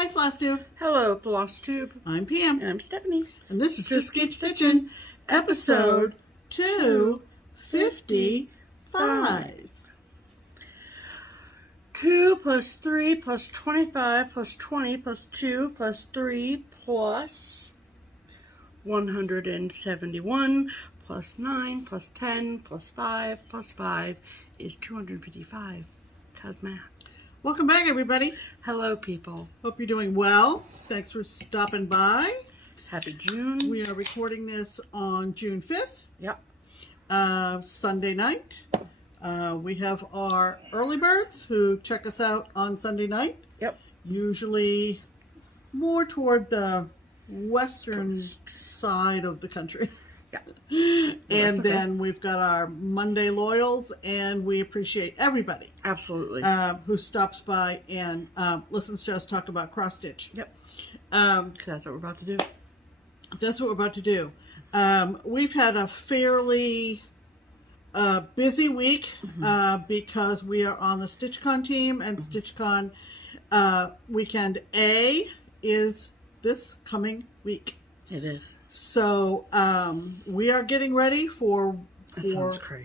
Hi, FlossTube. Hello, FlossTube. I'm Pam. And I'm Stephanie. And this is Just Keep Stitching, episode 255. 2 plus 3 plus 25 plus 20 plus 2 plus 3 plus 171 plus 9 plus 10 plus 5 plus 5 is 255. Cause math. Welcome back, everybody. Hello, people. Hope you're doing well. Thanks for stopping by. Happy June. We are recording this on June 5th. Yep. Sunday night. We have our early birds who check us out on Sunday night. Yep. Usually more toward the western side of the country. Yeah. And then we've got our Monday loyals, and we appreciate everybody. Absolutely. Who stops by and listens to us talk about cross stitch. Yep. That's what we're about to do. That's what we're about to do. We've had a fairly busy week because we are on the StitchCon team, and StitchCon weekend A is this coming week. It is. So we are getting ready for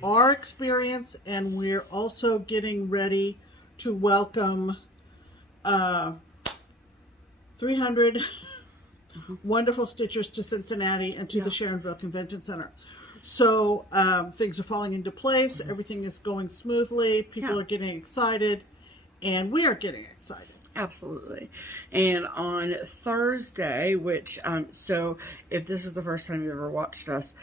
our experience, and we're also getting ready to welcome 300 wonderful stitchers to Cincinnati and to the Sharonville Convention Center. So things are falling into place. Everything is going smoothly. People are getting excited, and we are getting excited. Absolutely. And on Thursday, which, so if this is the first time you've ever watched us,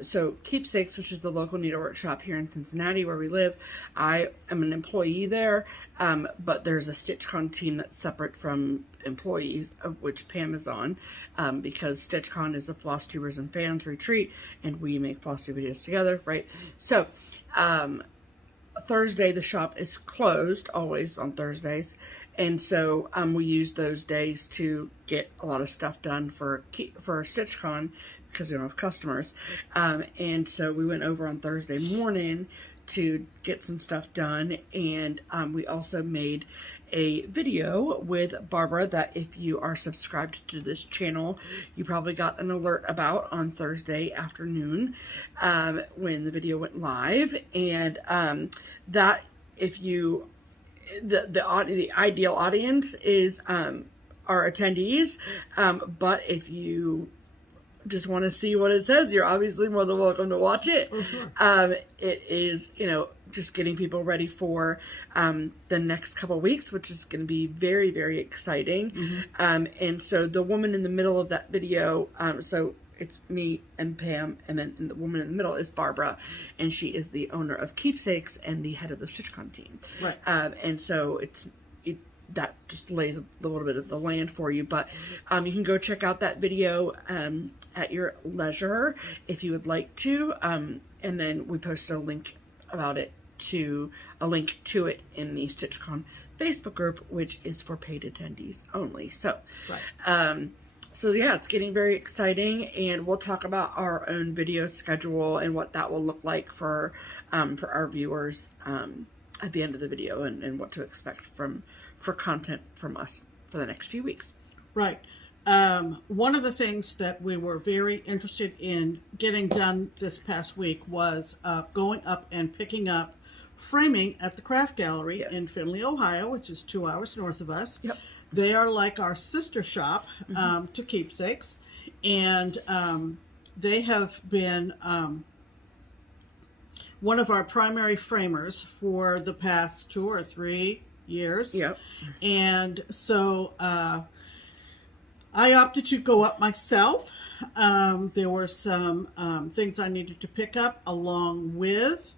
so Keepsakes, which is the local needlework shop here in Cincinnati where we live, I am an employee there, but there's a StitchCon team that's separate from employees, of which Pam is on, because StitchCon is a FlossTubers and fans retreat, and we make FlossTube videos together, right? So, Thursday, the shop is closed, always on Thursdays, and so we use those days to get a lot of stuff done for StitchCon because we don't have customers, and so we went over on Thursday morning to get some stuff done, and we also made a video with Barbara that if you are subscribed to this channel, you probably got an alert about on Thursday afternoon when the video went live, and that if you the ideal audience is our attendees, but if you just want to see what it says, you're obviously more than welcome to watch it. Oh, sure. It is, just getting people ready for the next couple of weeks, which is going to be very, very exciting. Mm-hmm. And so the woman in the middle of that video, so it's me and Pam, and then the woman in the middle is Barbara, and she is the owner of Keepsakes and the head of the StitchCon team. Right. And so that just lays a little bit of the land for you, but you can go check out that video at your leisure if you would like to, and then we posted a link to it in the StitchCon Facebook group, which is for paid attendees only. So, so yeah, it's getting very exciting, and we'll talk about our own video schedule and what that will look like for our viewers at the end of the video, and what to expect for content from us for the next few weeks. Right. One of the things that we were very interested in getting done this past week was going up and picking up framing at the Craft Gallery in Findlay, Ohio, which is 2 hours north of us. Yep. They are like our sister shop to Keepsakes, and they have been one of our primary framers for the past 2 or 3 years. Yep. And so I opted to go up myself. There were some things I needed to pick up along with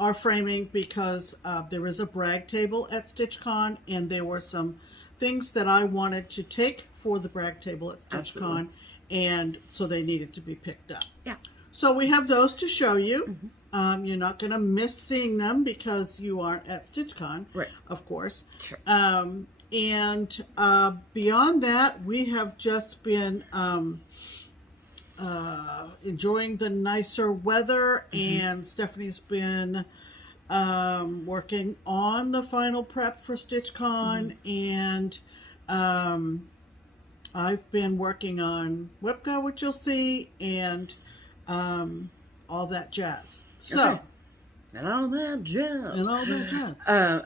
our framing because there is a brag table at StitchCon, and there were some things that I wanted to take for the brag table at StitchCon, and so they needed to be picked up. Yeah. So we have those to show you. You're not going to miss seeing them because you aren't at StitchCon, right? Of course. Sure. And beyond that, we have just been enjoying the nicer weather, and Stephanie's been working on the final prep for StitchCon, and I've been working on Webco, which you'll see, and all that jazz. So, okay. And all that jazz.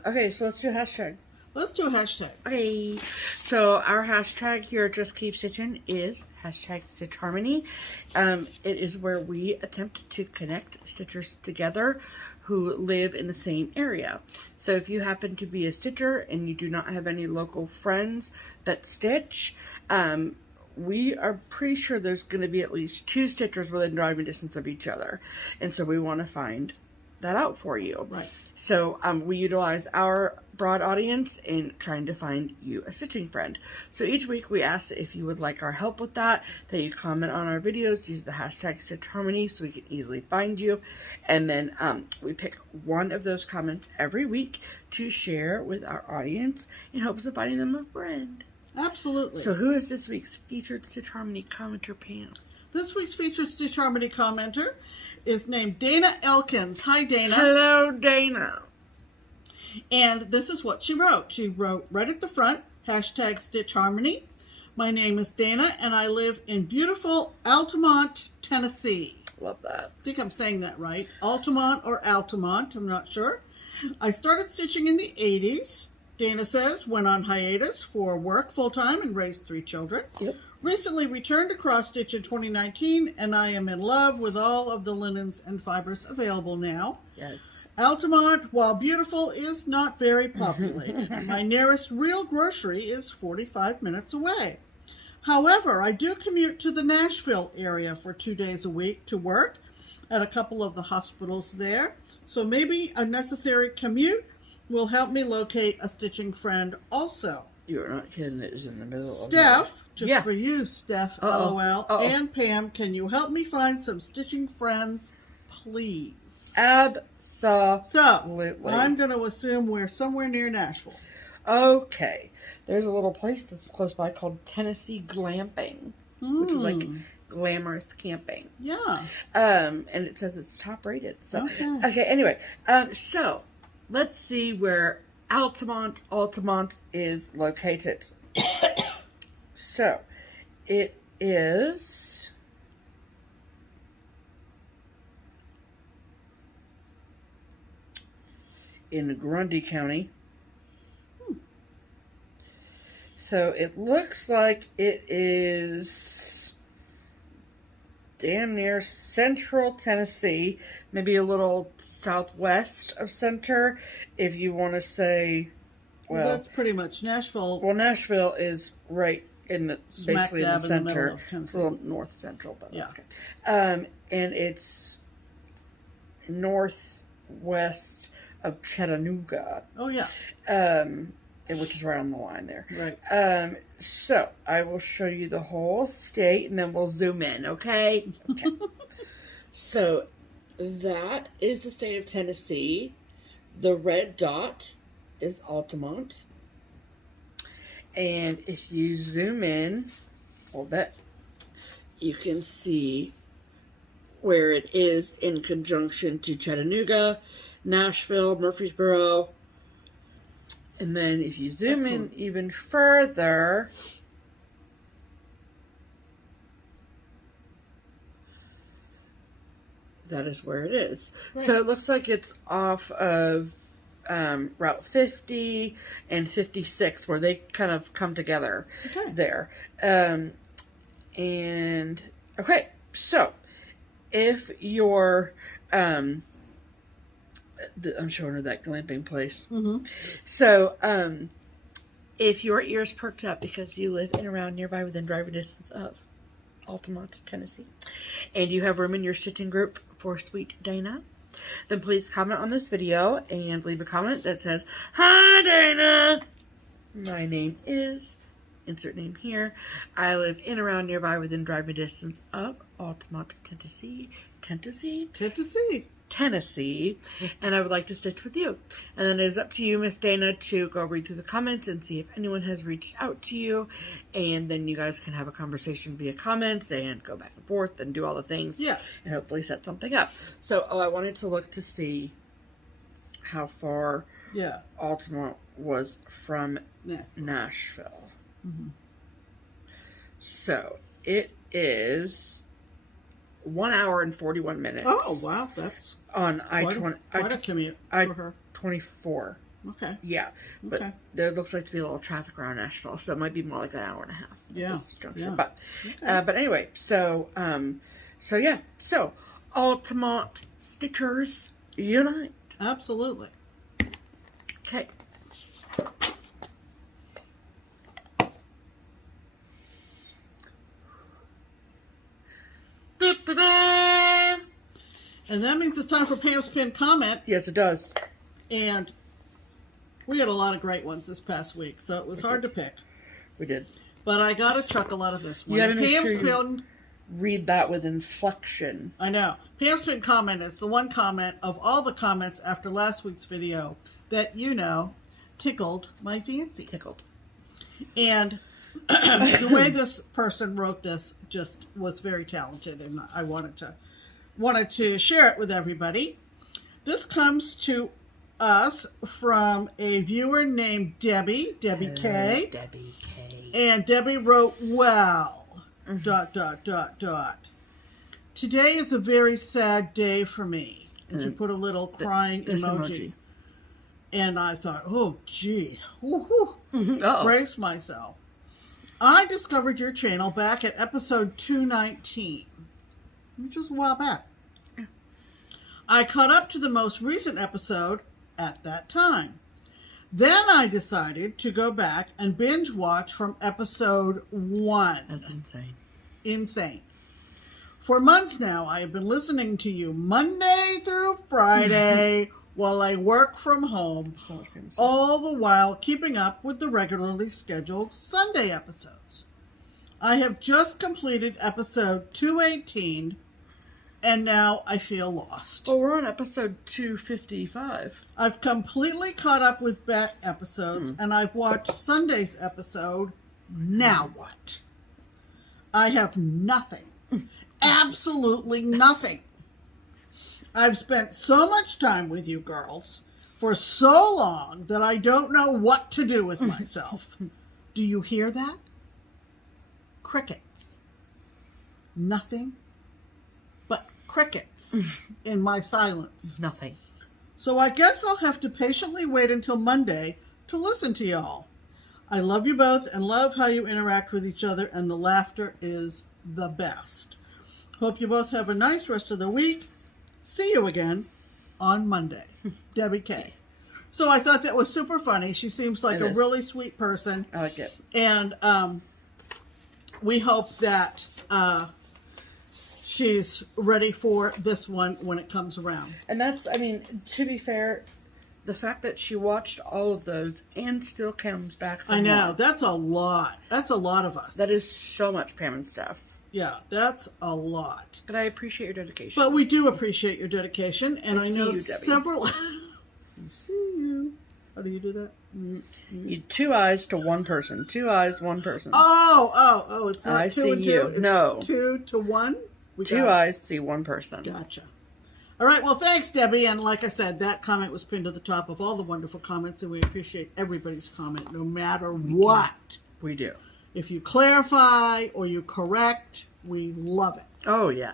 Okay, so let's do a hashtag. Let's do a hashtag. Okay, so our hashtag here at Just Keep Stitchin is hashtag Stitch Harmony. It is where we attempt to connect stitchers together who live in the same area. So if you happen to be a stitcher and you do not have any local friends that stitch, we are pretty sure there's going to be at least 2 stitchers within driving distance of each other. And so we want to find that out for you. Right. So we utilize our broad audience in trying to find you a stitching friend. So each week we ask if you would like our help with that you comment on our videos, use the hashtag Stitch Harmony so we can easily find you. And then we pick one of those comments every week to share with our audience in hopes of finding them a friend. Absolutely. So who is this week's featured Stitch Harmony commenter, Pam? This week's featured Stitch Harmony commenter is named Dana Elkins. Hi, Dana. Hello, Dana. And this is what she wrote. She wrote right at the front, hashtag Stitch Harmony. My name is Dana, and I live in beautiful Altamont, Tennessee. Love that. I think I'm saying that right. Altamont or Altamont, I'm not sure. I started stitching in the 80s. Dana says, went on hiatus for work full-time and raised 3 children. Yep. Recently returned to cross stitch in 2019, and I am in love with all of the linens and fibers available now. Yes. Altamont, while beautiful, is not very populated. My nearest real grocery is 45 minutes away. However, I do commute to the Nashville area for 2 days a week to work at a couple of the hospitals there. So maybe a necessary commute will help me locate a stitching friend also. You're not kidding. It is in the middle Steph, of just for you, Steph, LOL, and Pam, can you help me find some stitching friends, please? Absolutely. So, I'm going to assume we're somewhere near Nashville. Okay. There's a little place that's close by called Tennessee Glamping, which is like glamorous camping. Yeah. And it says it's top rated. So, okay, anyway. So, let's see where Altamont is located. So, it is in Grundy County. So, it looks like it is damn near central Tennessee, maybe a little southwest of center, if you want to say, well, that's pretty much Nashville. Well, Nashville is right in the basically in the center. It's a little north central, but that's good. And it's northwest of Chattanooga. Oh yeah. Which is right on the line there. Right. So I will show you the whole state, and then we'll zoom in. Okay. Okay. So that is the state of Tennessee. The red dot is Altamont. And if you zoom in a little bit, you can see where it is in conjunction to Chattanooga, Nashville, Murfreesboro. And then if you zoom in even further, that is where it is. Right. So it looks like it's off of Route 50 and 56, where they kind of come together there. And, okay, so if you're, I'm showing her that glamping place. So, if your ears perked up because you live in around nearby within driving distance of Altamont, Tennessee, and you have room in your stitching group for Sweet Dana, then please comment on this video and leave a comment that says, "Hi Dana, my name is," insert name here, "I live in around nearby within driving distance of Altamont, Tennessee, and I would like to stitch with you." And then it is up to you, Miss Dana, to go read through the comments and see if anyone has reached out to you, and then you guys can have a conversation via comments and go back and forth and do all the things, and hopefully set something up. So I wanted to look to see how far Altamont was from Nashville. So it is 1 hour and 41 minutes. Oh, wow. That's on quite a commute for her. I-24. Okay. Yeah. But Okay. there looks like to be a little traffic around Nashville, so it might be more like an hour and a half. Yeah. At this junction. Yeah. But anyway, so yeah. So Ultimate Stickers Unite. Absolutely. Okay. And that means it's time for Pam's pinned comment. Yes, it does. And we had a lot of great ones this past week, so it was hard to pick. We did. But I got a chuckle out of this one. You gotta make Pam's sure you pinned, read that with inflection. I know. Pam's pinned comment is the one comment of all the comments after last week's video that, you know, tickled my fancy. Tickled. And the way this person wrote this just was very talented, and I wanted to share it with everybody. This comes to us from a viewer named Debbie K. Debbie K. And Debbie wrote, well, ... Today is a very sad day for me. And she put a little crying emoji. And I thought, oh, gee. Brace myself. I discovered your channel back at episode 219, which is a while back. I caught up to the most recent episode at that time. Then I decided to go back and binge watch from episode 1. That's insane. Insane. For months now, I have been listening to you Monday through Friday while I work from home, all the while keeping up with the regularly scheduled Sunday episodes. I have just completed episode 218, and now I feel lost. Well, we're on episode 255. I've completely caught up with back episodes, and I've watched Sunday's episode. Now what? I have nothing. Absolutely nothing. I've spent so much time with you girls for so long that I don't know what to do with myself. Do you hear that? Crickets. Nothing but crickets in my silence. Nothing. So I guess I'll have to patiently wait until Monday to listen to y'all. I love you both and love how you interact with each other, and the laughter is the best. Hope you both have a nice rest of the week. See you again on Monday. Debbie K. So I thought that was super funny. She seems like a really sweet person. I like it. And we hope that she's ready for this one when it comes around. And that's, I mean, to be fair, the fact that she watched all of those and still comes back for I know. more. That's a lot. That's a lot of us. That is so much, Pam and Steph. Yeah, that's a lot. But I appreciate your dedication. But we do appreciate your dedication. And I know you, several... I see you. How do you do that? You 2 eyes to one person. 2 eyes, one person. Oh, it's not I 2 see and 2. you. It's No. 2 to 1? 2 eyes see one person. Gotcha. All right, well, thanks, Debbie. And like I said, that comment was pinned to the top of all the wonderful comments, and we appreciate everybody's comment, no matter what. We do. If you clarify or you correct, we love it. Oh, yeah.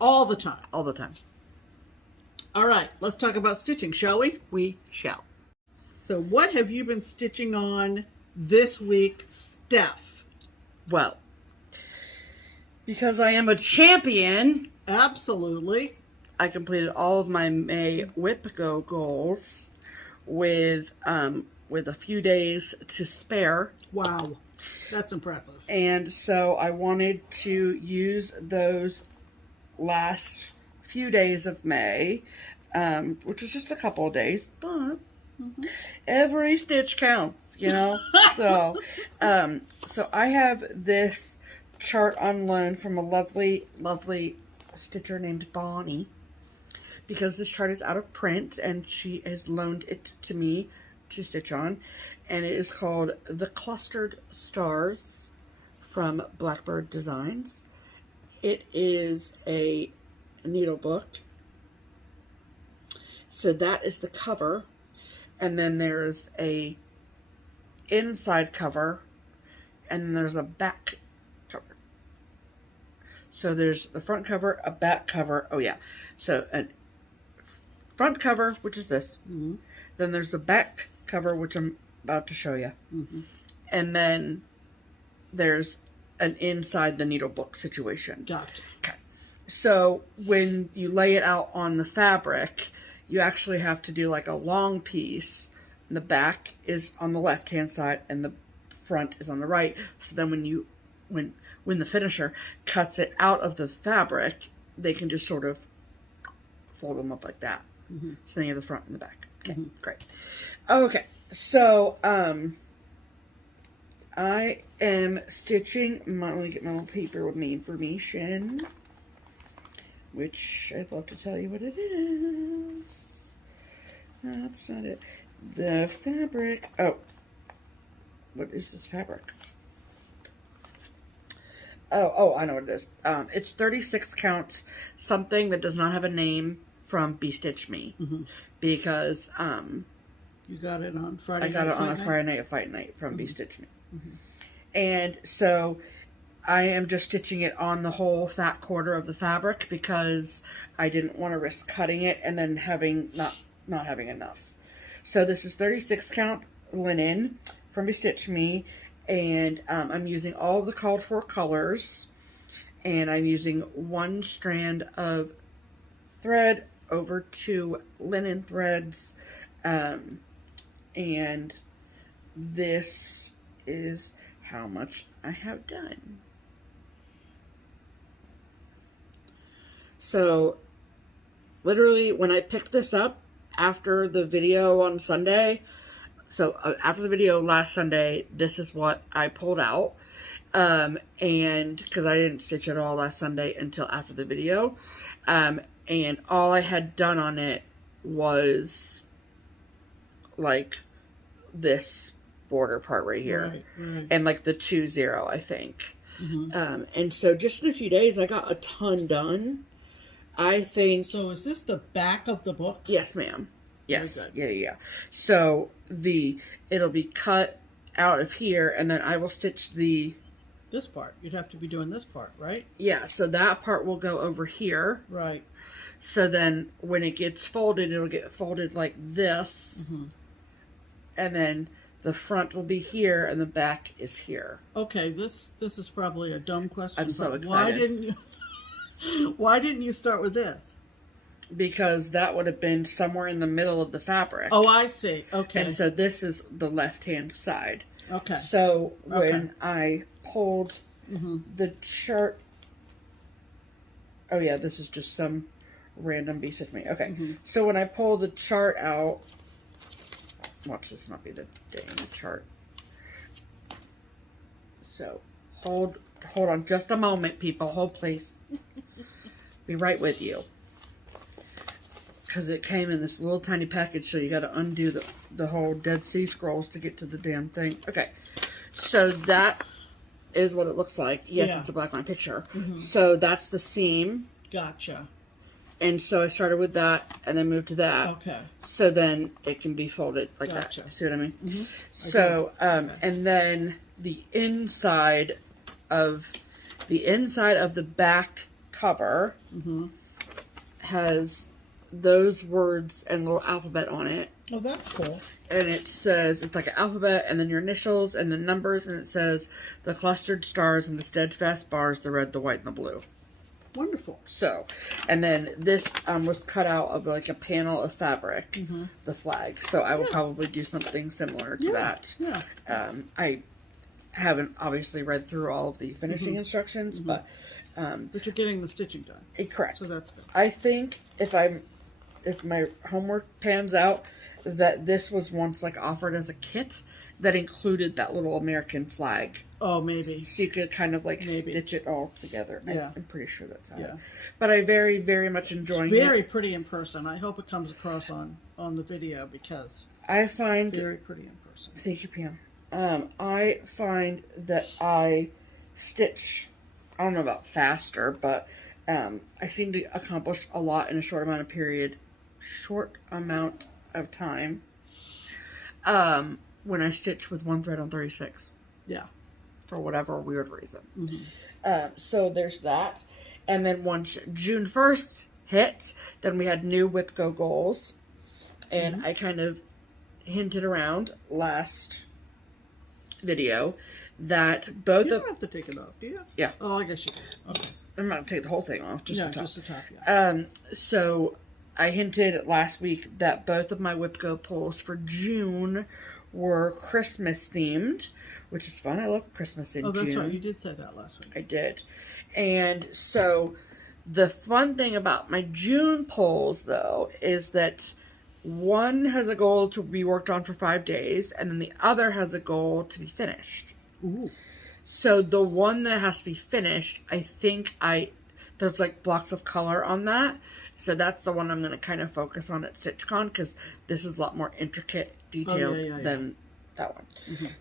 All the time. All the time. All right, let's talk about stitching, shall we? We shall. So what have you been stitching on this week, Steph? Well, because I am a champion, Absolutely. I completed all of my May Whip Go goals with a few days to spare. Wow, that's impressive. And so I wanted to use those last few days of May, which was just a couple of days, but every stitch counts, you know? So I have this chart on loan from a lovely, lovely stitcher named Bonnie, because this chart is out of print and she has loaned it to me to stitch on, and it is called The Clustered Stars from Blackbird Designs. It is a needle book. So that is the cover, and then there's a inside cover and then there's a back cover. So there's the front cover, a back cover. Oh yeah. So a front cover, which is this. Mm-hmm. Then there's the back cover, which I'm about to show you. Mm-hmm. And then there's an inside the needle book situation. Gotcha. Okay. So when you lay it out on the fabric, you actually have to do like a long piece. And the back is on the left-hand side and the front is on the right. So then when the finisher cuts it out of the fabric, they can just sort of fold them up like that. Mm-hmm. So then you have the front and the back. Okay, mm-hmm. Great. Okay, so I am stitching let me get my little paper with me information, which I'd love to tell you what it is. No, that's not it. The fabric. Oh, what is this fabric? Oh, I know what it is. It's 36 count, something that does not have a name from Bestitch Me, mm-hmm. because you got it on Friday. I got it on a Friday night of fight night from mm-hmm. Bestitch Me, mm-hmm. And so I am just stitching it on the whole fat quarter of the fabric because I didn't want to risk cutting it and then having not having enough. So this is 36 count linen from Bestitch Me. And I'm using all the called for colors, and I'm using 1 strand of thread over 2 linen threads, and this is how much I have done. So literally when I picked this up after the video on Sunday, so after the video last Sunday, this is what I pulled out. And because I didn't stitch at all last Sunday until after the video. And all I had done on it was like this border part right here. Right. And like the 2-0, I think. Mm-hmm. And so just in a few days, I got a ton done. I think. So is this the back of the book? Yes, ma'am. Yes. Yeah. So it'll be cut out of here, and then I will stitch this part. You'd have to be doing this part, right? Yeah. So that part will go over here. Right. So then when it gets folded, it'll get folded like this, mm-hmm. and then the front will be here, and the back is here. Okay. This is probably a dumb question. I'm so excited. Why didn't you start with this? Because that would have been somewhere in the middle of the fabric. Oh, I see. Okay. And so this is the left-hand side. Okay. So when I pulled mm-hmm. the chart... Oh, yeah, this is just some random piece of me. Okay. Mm-hmm. So when I pull the chart out... Watch this not be the dang chart. So hold on just a moment, people. Hold, please. Be right with you. Because it came in this little tiny package, so you got to undo the whole Dead Sea Scrolls to get to the damn thing. Okay, so that is what it looks like. Yes, yeah. It's a black line picture. Mm-hmm. So that's the seam. Gotcha. And so I started with that, and then moved to that. Okay. So then it can be folded like gotcha. that. See what I mean? Mm-hmm. So, okay. And then the inside of the back cover mm-hmm. has those words and little alphabet on it. Oh, that's cool. And it says, it's like an alphabet and then your initials and the numbers, and it says the clustered stars and the steadfast bars, the red, the white, and the blue. Wonderful. So, and then this was cut out of like a panel of fabric, mm-hmm. the flag. So I will probably do something similar to that. Yeah. I haven't obviously read through all of the finishing mm-hmm. instructions, mm-hmm. but you're getting the stitching done. Correct. So that's good. I think if my homework pans out, that this was once like offered as a kit that included that little American flag. Oh, maybe. So you could kind of like stitch it all together. Yeah. I'm pretty sure that's how. Yeah. But I very, very much enjoying it. It's very pretty in person. I hope it comes across on the video because I find very pretty in person. Thank you, Pam. I find that I stitch, I don't know about faster, but I seem to accomplish a lot in a short amount of time when I stitch with 1 thread on 36. Yeah. for whatever weird reason. So there's that. And then once June 1st hit, then we had new Whip Go goals. And I kind of hinted around last video that both You don't have to take it off, do you? Yeah. Oh, I guess you do. Okay. I'm not going to take the whole thing off, just the top. Just the top, yeah. So I hinted last week that both of my Whip Go pulls for June were Christmas themed, which is fun. I love Christmas in June. Oh, that's right. You did say that last week. I did. And so the fun thing about my June pulls, though, is that one has a goal to be worked on for 5 days, and then the other has a goal to be finished. Ooh. So the one that has to be finished, I think there's like blocks of color on that. So that's the one I'm going to kind of focus on at StitchCon, because this is a lot more intricate, detailed than that one.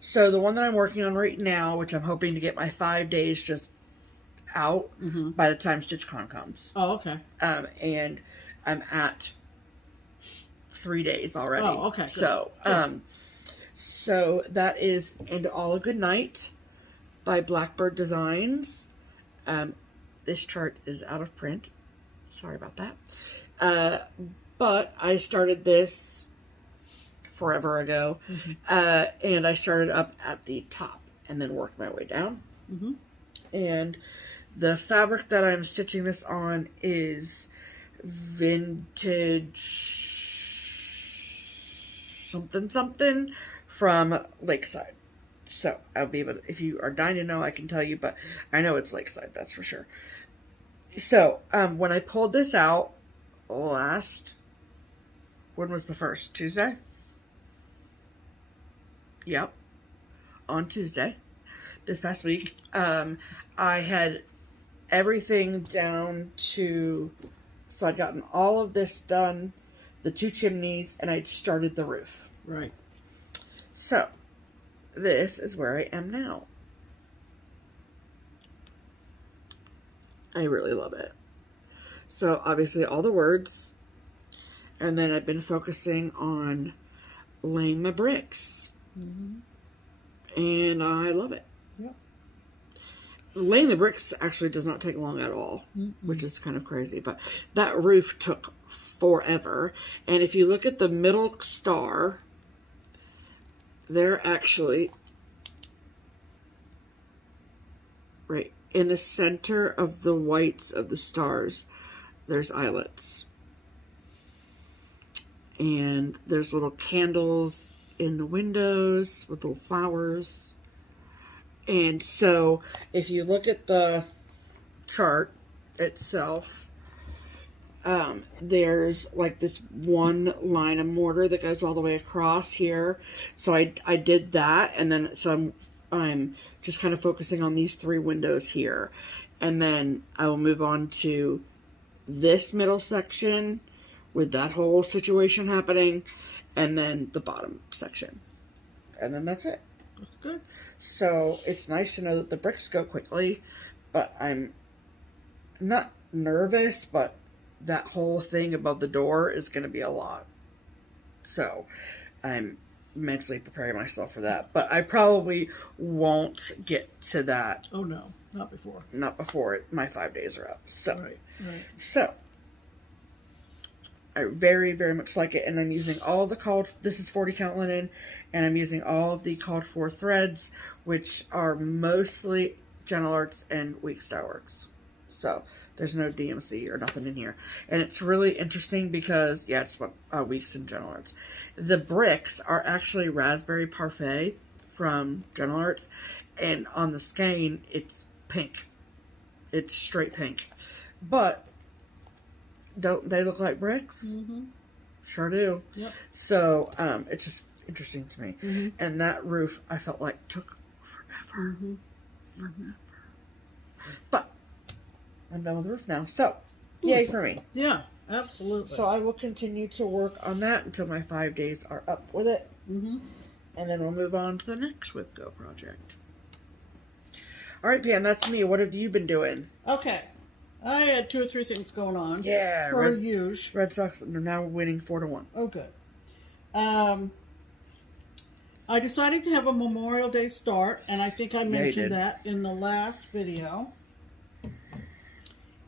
So the one that I'm working on right now, which I'm hoping to get my 5 days just out by the time StitchCon comes. Oh, okay. And I'm at 3 days already. Oh, okay. Good. So, so that is And All a Good Night by Blackbird Designs. This chart is out of print. Sorry about that. But I started this forever ago. And I started up at the top and then worked my way down. And the fabric that I'm stitching this on is vintage something from Lakeside. So I'll be able to, if you are dying to know, I can tell you, but I know it's Lakeside, that's for sure. So when I pulled this out when was the first? Tuesday? Yep. On Tuesday, this past week, I had everything down to, so I'd gotten all of this done, the 2 chimneys, and I'd started the roof. Right. So, this is where I am now. I really love it. So, obviously, all the words, and then I've been focusing on laying my bricks. And I love it. Yep. Laying the bricks actually does not take long at all, which is kind of crazy. But that roof took forever. And if you look at the middle star, they're actually right in the center of the whites of the stars. There's eyelets. And there's little candles in the windows with little flowers. And so if you look at the chart itself, there's like this one line of mortar that goes all the way across here. So I did that, and then so I'm just kind of focusing on these 3 windows here, and then I will move on to this middle section with that whole situation happening, and then the bottom section, and then that's it. That's good. So it's nice to know that the bricks go quickly, but I'm not nervous, but that whole thing above the door is going to be a lot. So I'm mentally preparing myself for that, but I probably won't get to that. Oh no, not before. Not before my 5 days are up. So, Right. So I very, very much like it, and I'm using all the this is 40 count linen, and I'm using all of the called for threads, which are mostly Gentle Arts and Week Style Works. So there's no DMC or nothing in here. And it's really interesting because, yeah, it's Weeks and Gentle Arts. The bricks are actually Raspberry Parfait from Gentle Arts, and on the skein, it's pink. It's straight pink. But don't they look like bricks? Sure do. Yep. So it's just interesting to me. And that roof, I felt like, took forever. Forever. But I'm done with the roof now. So, yay for me. Yeah, absolutely. So I will continue to work on that until my 5 days are up with it. And then we'll move on to the next Whip Go project. All right, Pam, that's me. What have you been doing? Okay. I had 2 or 3 things going on. Yeah. Per usual. Red Sox are now winning 4-1. Oh, good. I decided to have a Memorial Day start, and I think I mentioned did. that in the last video.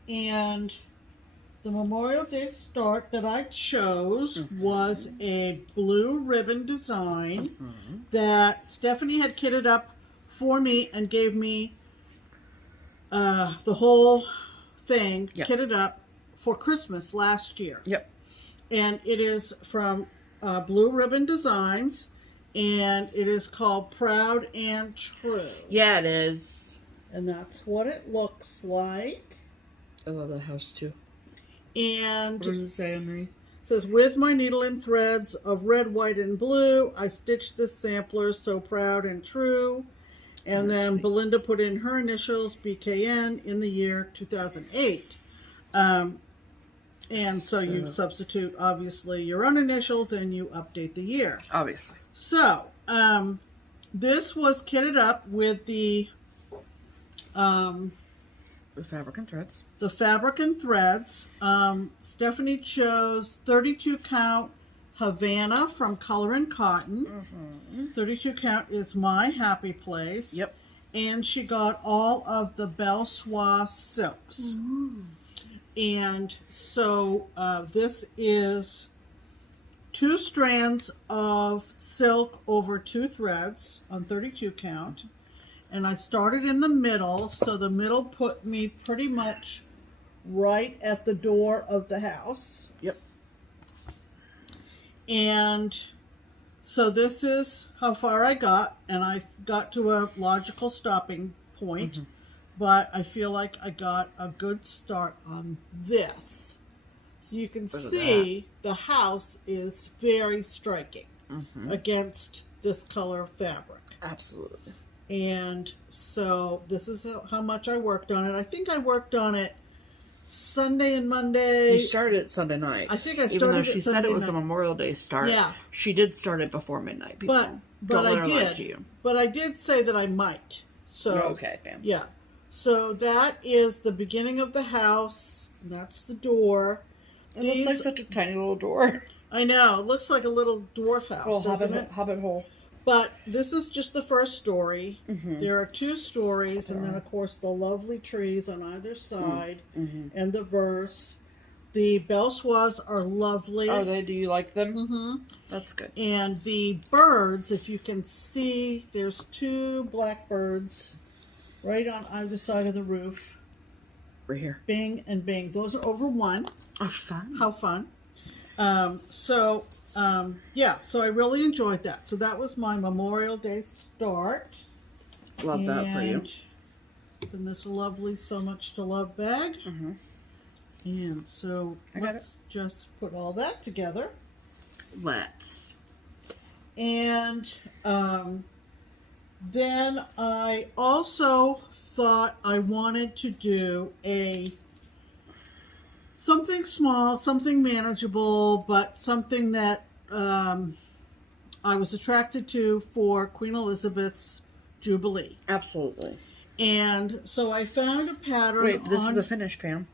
And the Memorial Day start that I chose was a blue ribbon design that Stephanie had kitted up for me and gave me the whole thing kitted up for Christmas last year. Yep. And it is from Blue Ribbon Designs, and it is called Proud and True. Yeah, it is. And that's what it looks like. I love the house too. And what does it say underneath? It says, with my needle and threads of red, white, and blue, I stitched this sampler so proud and true. And then sweet. Belinda put in her initials, BKN, in the year 2008. And so you substitute, obviously, your own initials and you update the year. Obviously. So, this was kitted up with the fabric and threads. The fabric and threads. Stephanie chose 32 count Havana from Color and Cotton. 32 count is my happy place. Yep. And she got all of the Belle Soie silks. And so this is 2 strands of silk over 2 threads on 32 count. And I started in the middle, so the middle put me pretty much right at the door of the house. Yep. And so this is how far I got, and I got to a logical stopping point. But I feel like I got a good start on this. So you can see the house is very striking against this color fabric. Absolutely. And so this is how much I worked on it. I think I worked on it Sunday and Monday. You started it Sunday night. I think I started Even though it she Sunday said it was night. a Memorial Day start. Yeah. She did start it before midnight. People but I did. To you. But I did say that I might. So okay, fam. Yeah. So that is the beginning of the house. That's the door. It looks like such a tiny little door. I know. It looks like a little dwarf house, doesn't it? Hobbit hole. But this is just the first story. There are 2 stories, and then, of course, the lovely trees on either side, and the verse. The Belle Soies are lovely. Are they? Do you like them? That's good. And the birds, if you can see, there's 2 blackbirds right on either side of the roof. Right here. Bing and Bing. Those are over 1. Oh, fun. How fun. Yeah, so I really enjoyed that. So that was my Memorial Day start. Love that for you. It's in this lovely So Much to Love bag. And so let's just put all that together. Let's. And then I also thought I wanted to do something small, something manageable, but something that I was attracted to for Queen Elizabeth's Jubilee. Absolutely. And so I found a pattern. Wait, this is a finish, Pam.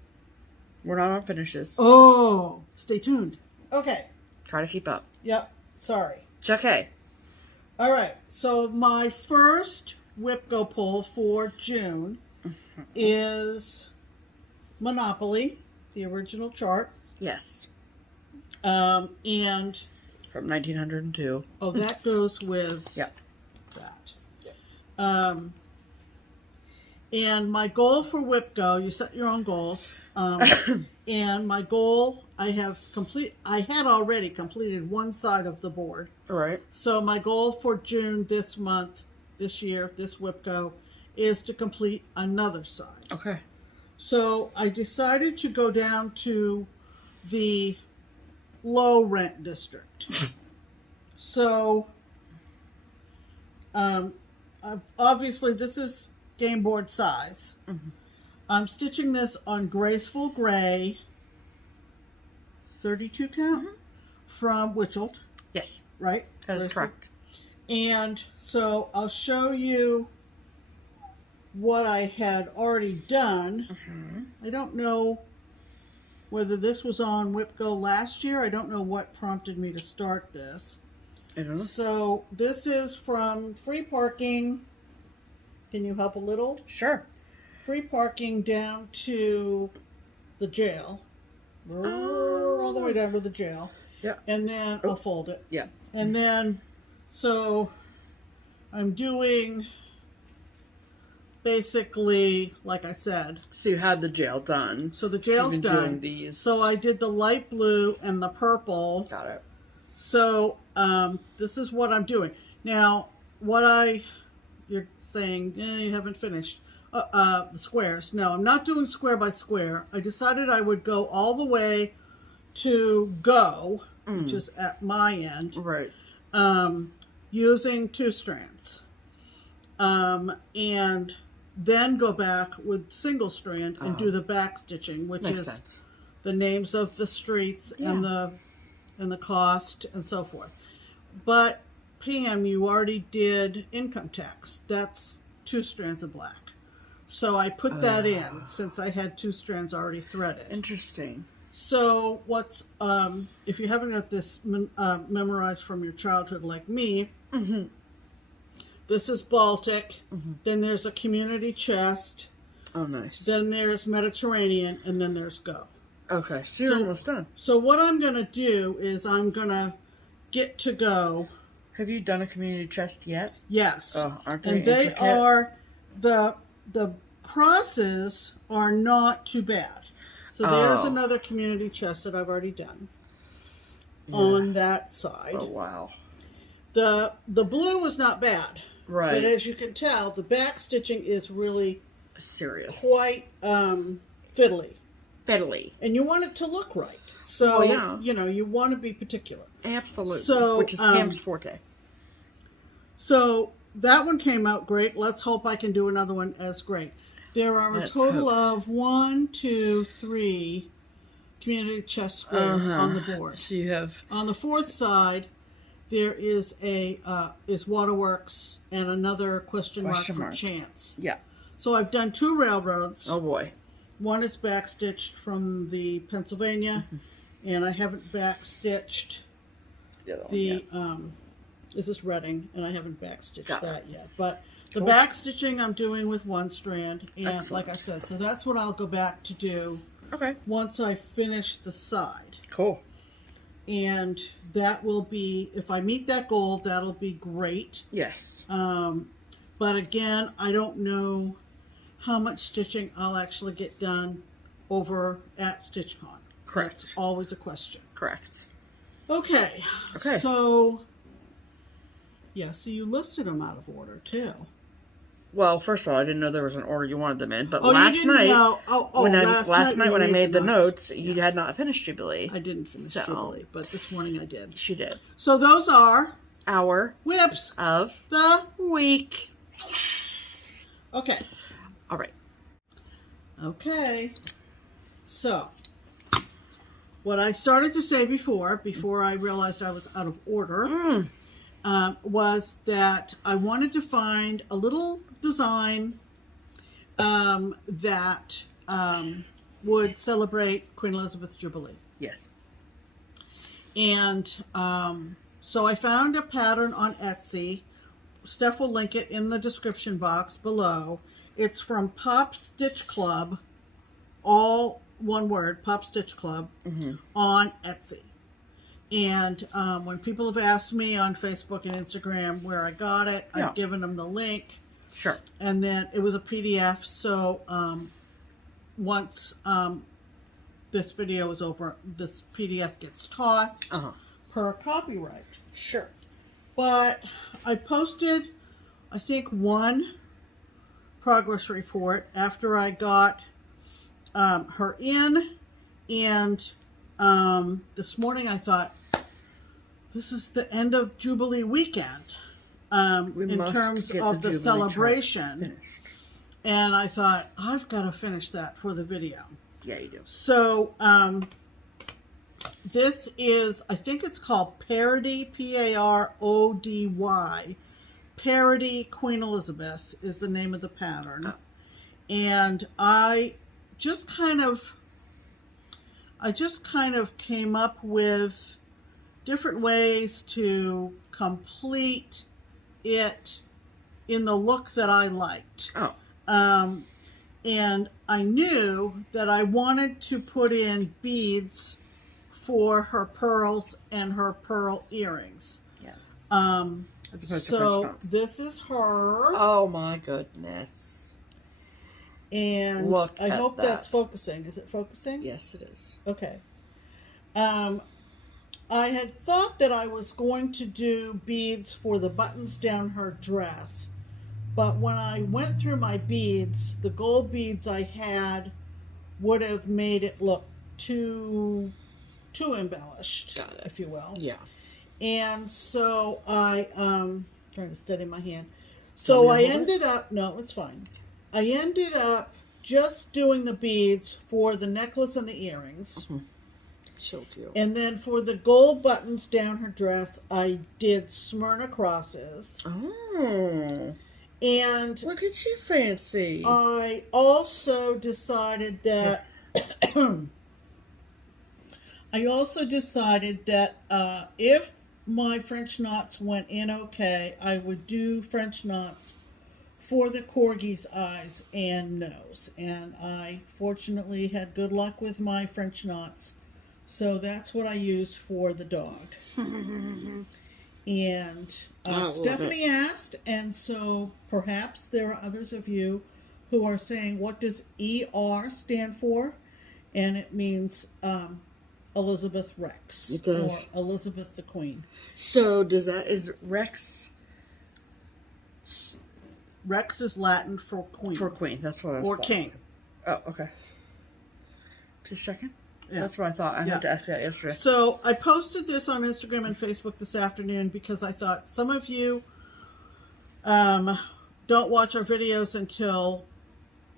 We're not on finishes. Oh, stay tuned. Okay. Try to keep up. Yep. Sorry. It's okay. All right. So my first whip go pull for June is Monopoly, the original chart. Yes. And from 1902. Oh, that goes with that. And my goal for whip go, you set your own goals. And my goal, I had already completed 1 side of the board. All right. So my goal for June this year, this whip go, is to complete another side. Okay. So I decided to go down to the low rent district. So obviously this is game board size. I'm stitching this on Graceful Gray 32 count from Witchelt. Yes. Right? That is correct. And so I'll show you what I had already done. I don't know whether this was on Whip Go last year. I don't know what prompted me to start this. I don't know. So this is from free parking. Can you help a little? Sure. Free parking down to the jail. All the way down to the jail. Yeah. And then I'll fold it. Yeah. And then, so I'm doing basically, like I said. So you had the jail done. So the jail's done. Doing these. So I did the light blue and the purple. Got it. So this is what I'm doing. Now, you're saying, you haven't finished the squares. No, I'm not doing square by square. I decided I would go all the way to go, which is at my end. Right. Using 2 strands. And then go back with single strand and do the back stitching, which Makes is sense. the names of the streets and the cost and so forth. But Pam, you already did income tax. That's 2 strands of black. So I put that in since I had 2 strands already threaded. Interesting. So what's, if you haven't got this memorized from your childhood like me, this is Baltic, then there's a community chest, Oh, nice. then there's Mediterranean, and then there's go. Okay, so you're almost done. So what I'm going to do is I'm going to get to go. Have you done a community chest yet? Yes. Oh, aren't they and they intricate? are, the crosses are not too bad. So there's another community chest that I've already done on that side. Oh, wow. The blue was not bad. Right. But as you can tell, the back stitching is really serious. quite fiddly. Fiddly. And you want it to look right. So, you want to be particular. Absolutely. So, which is Pam's forte. So that one came out great. Let's hope I can do another one as great. There are a total of 1, 2, 3 community chest squares on the board. So you have... On the 4th side, there is is Waterworks and another question mark for chance. Yeah. So I've done 2 railroads. Oh, boy. One is backstitched from the Pennsylvania, and I haven't backstitched is this Reading, and I haven't backstitched that yet. But the backstitching I'm doing with 1 strand, and like I said, so that's what I'll go back to do once I finish the side. Cool. And that will be, if I meet that goal, that'll be great. Yes. But again, I don't know how much stitching I'll actually get done over at StitchCon. Correct. That's always a question. Correct. Okay. Okay. So, yeah, so you listed them out of order, too. Well, first of all, I didn't know there was an order you wanted them in, but last night, last night when I made the notes, you had not finished Jubilee. I didn't finish Jubilee, but this morning I did. She did. So those are our whips of the week. Okay. All right. Okay. So, what I started to say before I realized I was out of order, was that I wanted to find a little design that would celebrate Queen Elizabeth's Jubilee. Yes. And so I found a pattern on Etsy. Steph will link it in the description box below. It's from popstitchclub, all one word, popstitchclub, on Etsy. And when people have asked me on Facebook and Instagram where I got it, I've given them the link. Sure. And then it was a PDF, so once this video is over, this PDF gets tossed per copyright. Sure. But I posted, I think, 1 progress report after I got her in, and this morning I thought, this is the end of Jubilee weekend in terms of the celebration, and I thought, I've got to finish that for the video. Yeah, you do. So this is, I think it's called Parody, Parody. Parody Queen Elizabeth is the name of the pattern. And I just kind of came up with different ways to complete it in the look that I liked. Oh. And I knew that I wanted to put in beads for her pearls and her pearl earrings. Yes. So this is her. Oh my goodness. And Look I at hope that. that's focusing. Is it focusing? Yes, it is. Okay. I had thought that I was going to do beads for the buttons down her dress, but when I went through my beads, the gold beads I had would have made it look too embellished, Got it. if you will. Yeah. And so I trying to steady my hand. So I ended up, no, it's fine. I ended up just doing the beads for the necklace and the earrings. Mm-hmm. So cute. And then for the gold buttons down her dress, I did Smyrna crosses. Oh. And Look at you, fancy. I also decided that if my French knots went in okay, I would do French knots for the corgi's eyes and nose. And I fortunately had good luck with my French knots. So that's what I use for the dog. And Stephanie asked, and so perhaps there are others of you who are saying, what does ER stand for? And it means Elizabeth Rex. It does. Or Elizabeth the Queen. So is Rex? Rex is Latin for queen. For queen, that's what I was Or thought. king. Oh, okay. Just checking. Yeah. That's what I thought. I meant to ask that yesterday. So I posted this on Instagram and Facebook this afternoon because I thought some of you don't watch our videos until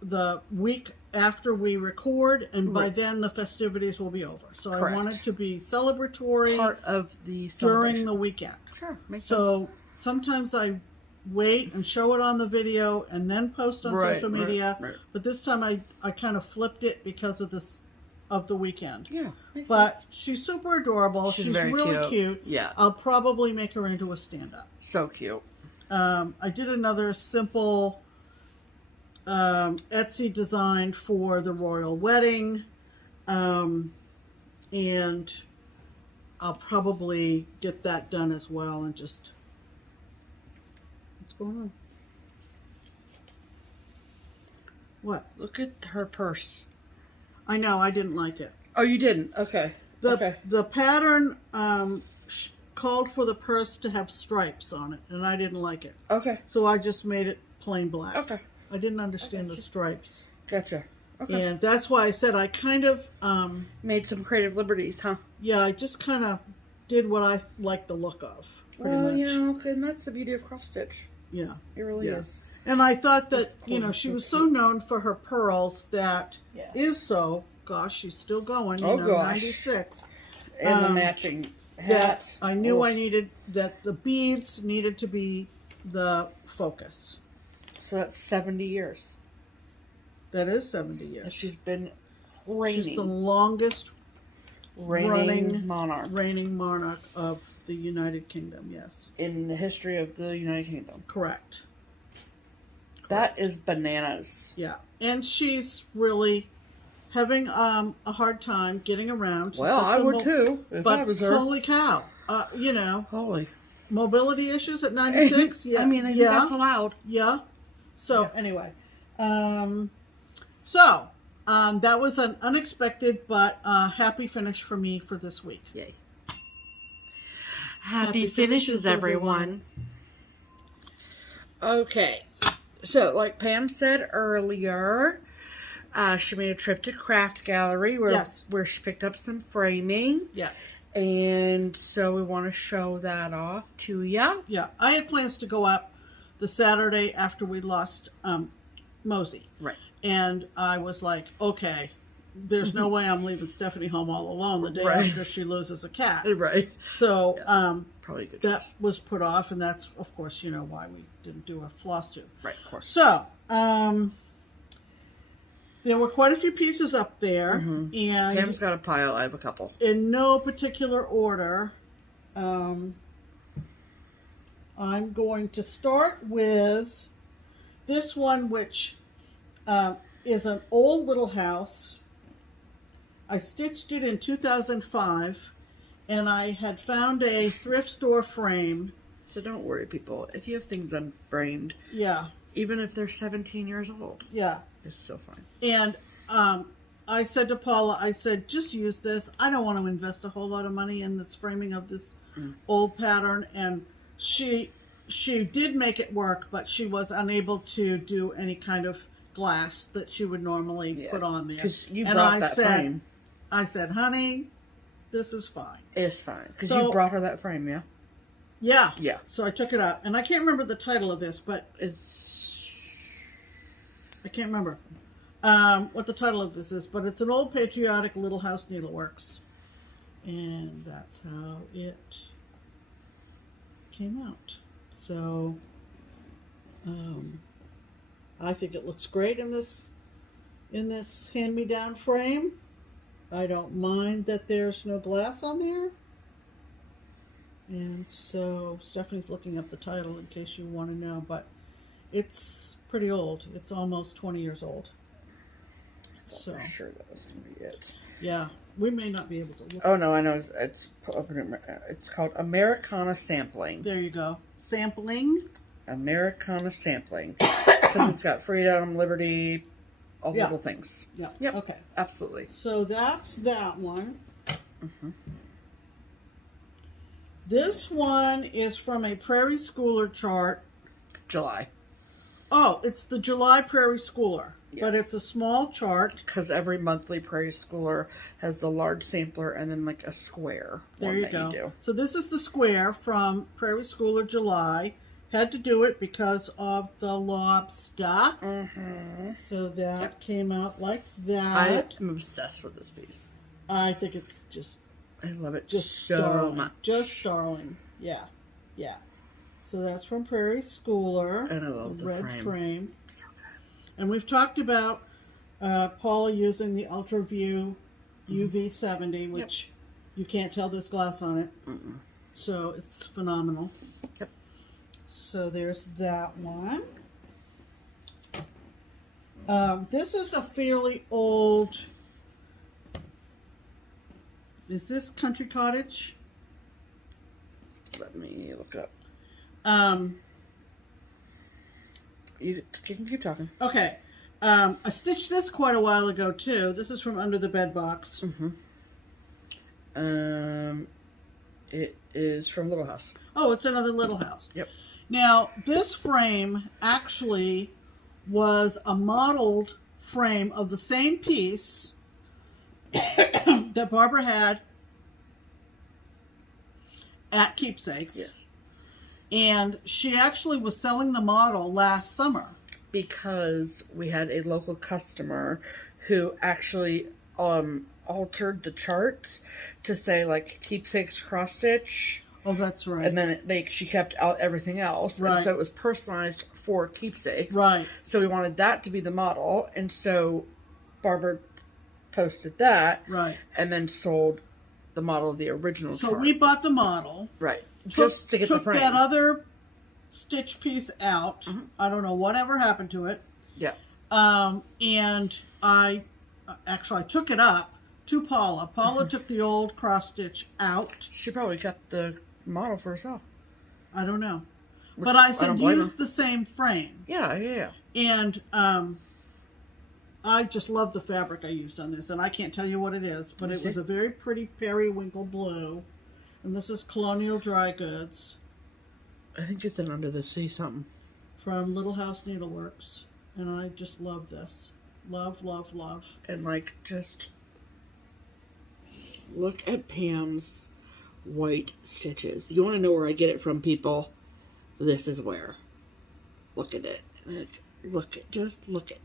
the week after we record, and by then the festivities will be over. So Correct. I wanted to be celebratory Part of the during the weekend. Sure, makes sense. So sometimes I wait and show it on the video and then post on social media. Right. But this time I kind of flipped it because of this of the weekend. Yeah, makes But sense. she's super adorable. She's very really cute. Yeah. I'll probably make her into a stand-up. So cute. I did another simple Etsy design for the royal wedding. And I'll probably get that done as well and just... What's going on? What? Look at her purse. I know, I didn't like it. Oh, you didn't? Okay. The pattern called for the purse to have stripes on it, and I didn't like it. Okay. So I just made it plain black. Okay. I didn't understand the stripes. Gotcha. Okay. And that's why I said I kind of... made some creative liberties, huh? yeah, I just kind of did what I like the look of, pretty much. You know, and that's the beauty of cross stitch. Yeah. It really is. And I thought that, This you know, corner she so was so known for her pearls that Yeah. is so... Gosh, she's still going, you Oh, know, gosh. 96. And the matching hat. That I knew Oh. I needed, that the beads needed to be the focus. So that's 70 years. That is 70 that years. she's been reigning. She's the longest reigning monarch reigning monarch of the United Kingdom, yes. in the history of the United Kingdom. Correct. That is bananas. Yeah. And she's really having a hard time getting around. She's Well, got I some would too if but I was her. holy cow. You know, Holy. mobility issues at 96? Yeah. I mean, I think that's allowed. Yeah. So, anyway. That was an unexpected but happy finish for me for this week. Yay. Happy finishes, everyone. Okay. So, like Pam said earlier, she made a trip to Craft Gallery where she picked up some framing. Yes. And so we want to show that off to ya. Yeah. I had plans to go up the Saturday after we lost Mosey. Right. And I was like, okay, there's no way I'm leaving Stephanie home all alone the day Right. after she loses a cat. Right. So Probably a good that choice. was put off, and that's, of course, you know, why we didn't do a FlossTube. Right, of course. So, there were quite a few pieces up there, and Pam's got a pile. I have a couple. in no particular order, I'm going to start with this one, which is an old little house. I stitched it in 2005, and I had found a thrift store frame. So don't worry, people. If you have things unframed, Yeah. even if they're 17 years old, Yeah. it's still fine. And I said to Paula, I said, just use this. I don't want to invest a whole lot of money in this framing of this old pattern. And she did make it work, but she was unable to do any kind of glass that she would normally put on there. Because you brought that frame. I said, honey, this is fine. It's fine. Because you brought her that frame, yeah? Yeah. Yeah. So I took it up. And I can't remember the title of this, but I can't remember what the title of this is, but it's an old patriotic Little House Needleworks. And that's how it came out. So I think it looks great in this hand-me-down frame. I don't mind that there's no glass on there. And so Stephanie's looking up the title in case you want to know, but it's pretty old. It's almost 20 years old. So I'm sure that was going to be it. Yeah, we may not be able to look. Oh no, I know it's called Americana Sampling. There you go. Sampling. Americana Sampling. Because it's got freedom, liberty, all the little things. Yeah. Yep. Okay. Absolutely. So that's that one. This one is from a Prairie Schooler chart. July. Oh, it's the July Prairie Schooler. Yeah. But it's a small chart. Because every monthly Prairie Schooler has the large sampler and then like a square. There you go. So this is the square from Prairie Schooler July. Had to do it because of the lobster. So that came out like that. I'm obsessed with this piece. I think it's just... I love it just so darling. much. Just darling. Yeah. Yeah. So that's from Prairie Schooler. And I love the red frame. So good. And we've talked about Paula using the UltraView UV70, which you can't tell there's glass on it. So it's phenomenal. Yep. So there's that one. This is a fairly old... Is this Country Cottage? Let me look it up. You can keep talking. Okay. I stitched this quite a while ago, too. This is from Under the Bed Box. It is from Little House. Oh, it's another Little House. Yep. Now, this frame actually was a modeled frame of the same piece that Barbara had at Keepsakes. Yes. And she actually was selling the model last summer. Because we had a local customer who actually altered the chart to say like Keepsakes cross-stitch. Oh, that's right. And then she kept out everything else. Right. And so it was personalized for Keepsakes. Right. So we wanted that to be the model. And so Barbara posted that. Right. And then sold the model of the original So chart. we bought the model. Right. Just to get the frame. Took that other stitch piece out. I don't know whatever happened to it. Yeah. And I took it up to Paula. Paula took the old cross stitch out. She probably kept the model for herself. I don't know. But I said use the same frame. Yeah. And I just love the fabric I used on this. And I can't tell you what it is, but it was a very pretty periwinkle blue. And this is Colonial Dry Goods. I think it's an Under the Sea something. From Little House Needleworks. And I just love this. Love, love, love. And like, just look at Pam's white stitches. You want to know where I get it from, people? This is where. Look at it. Just look at.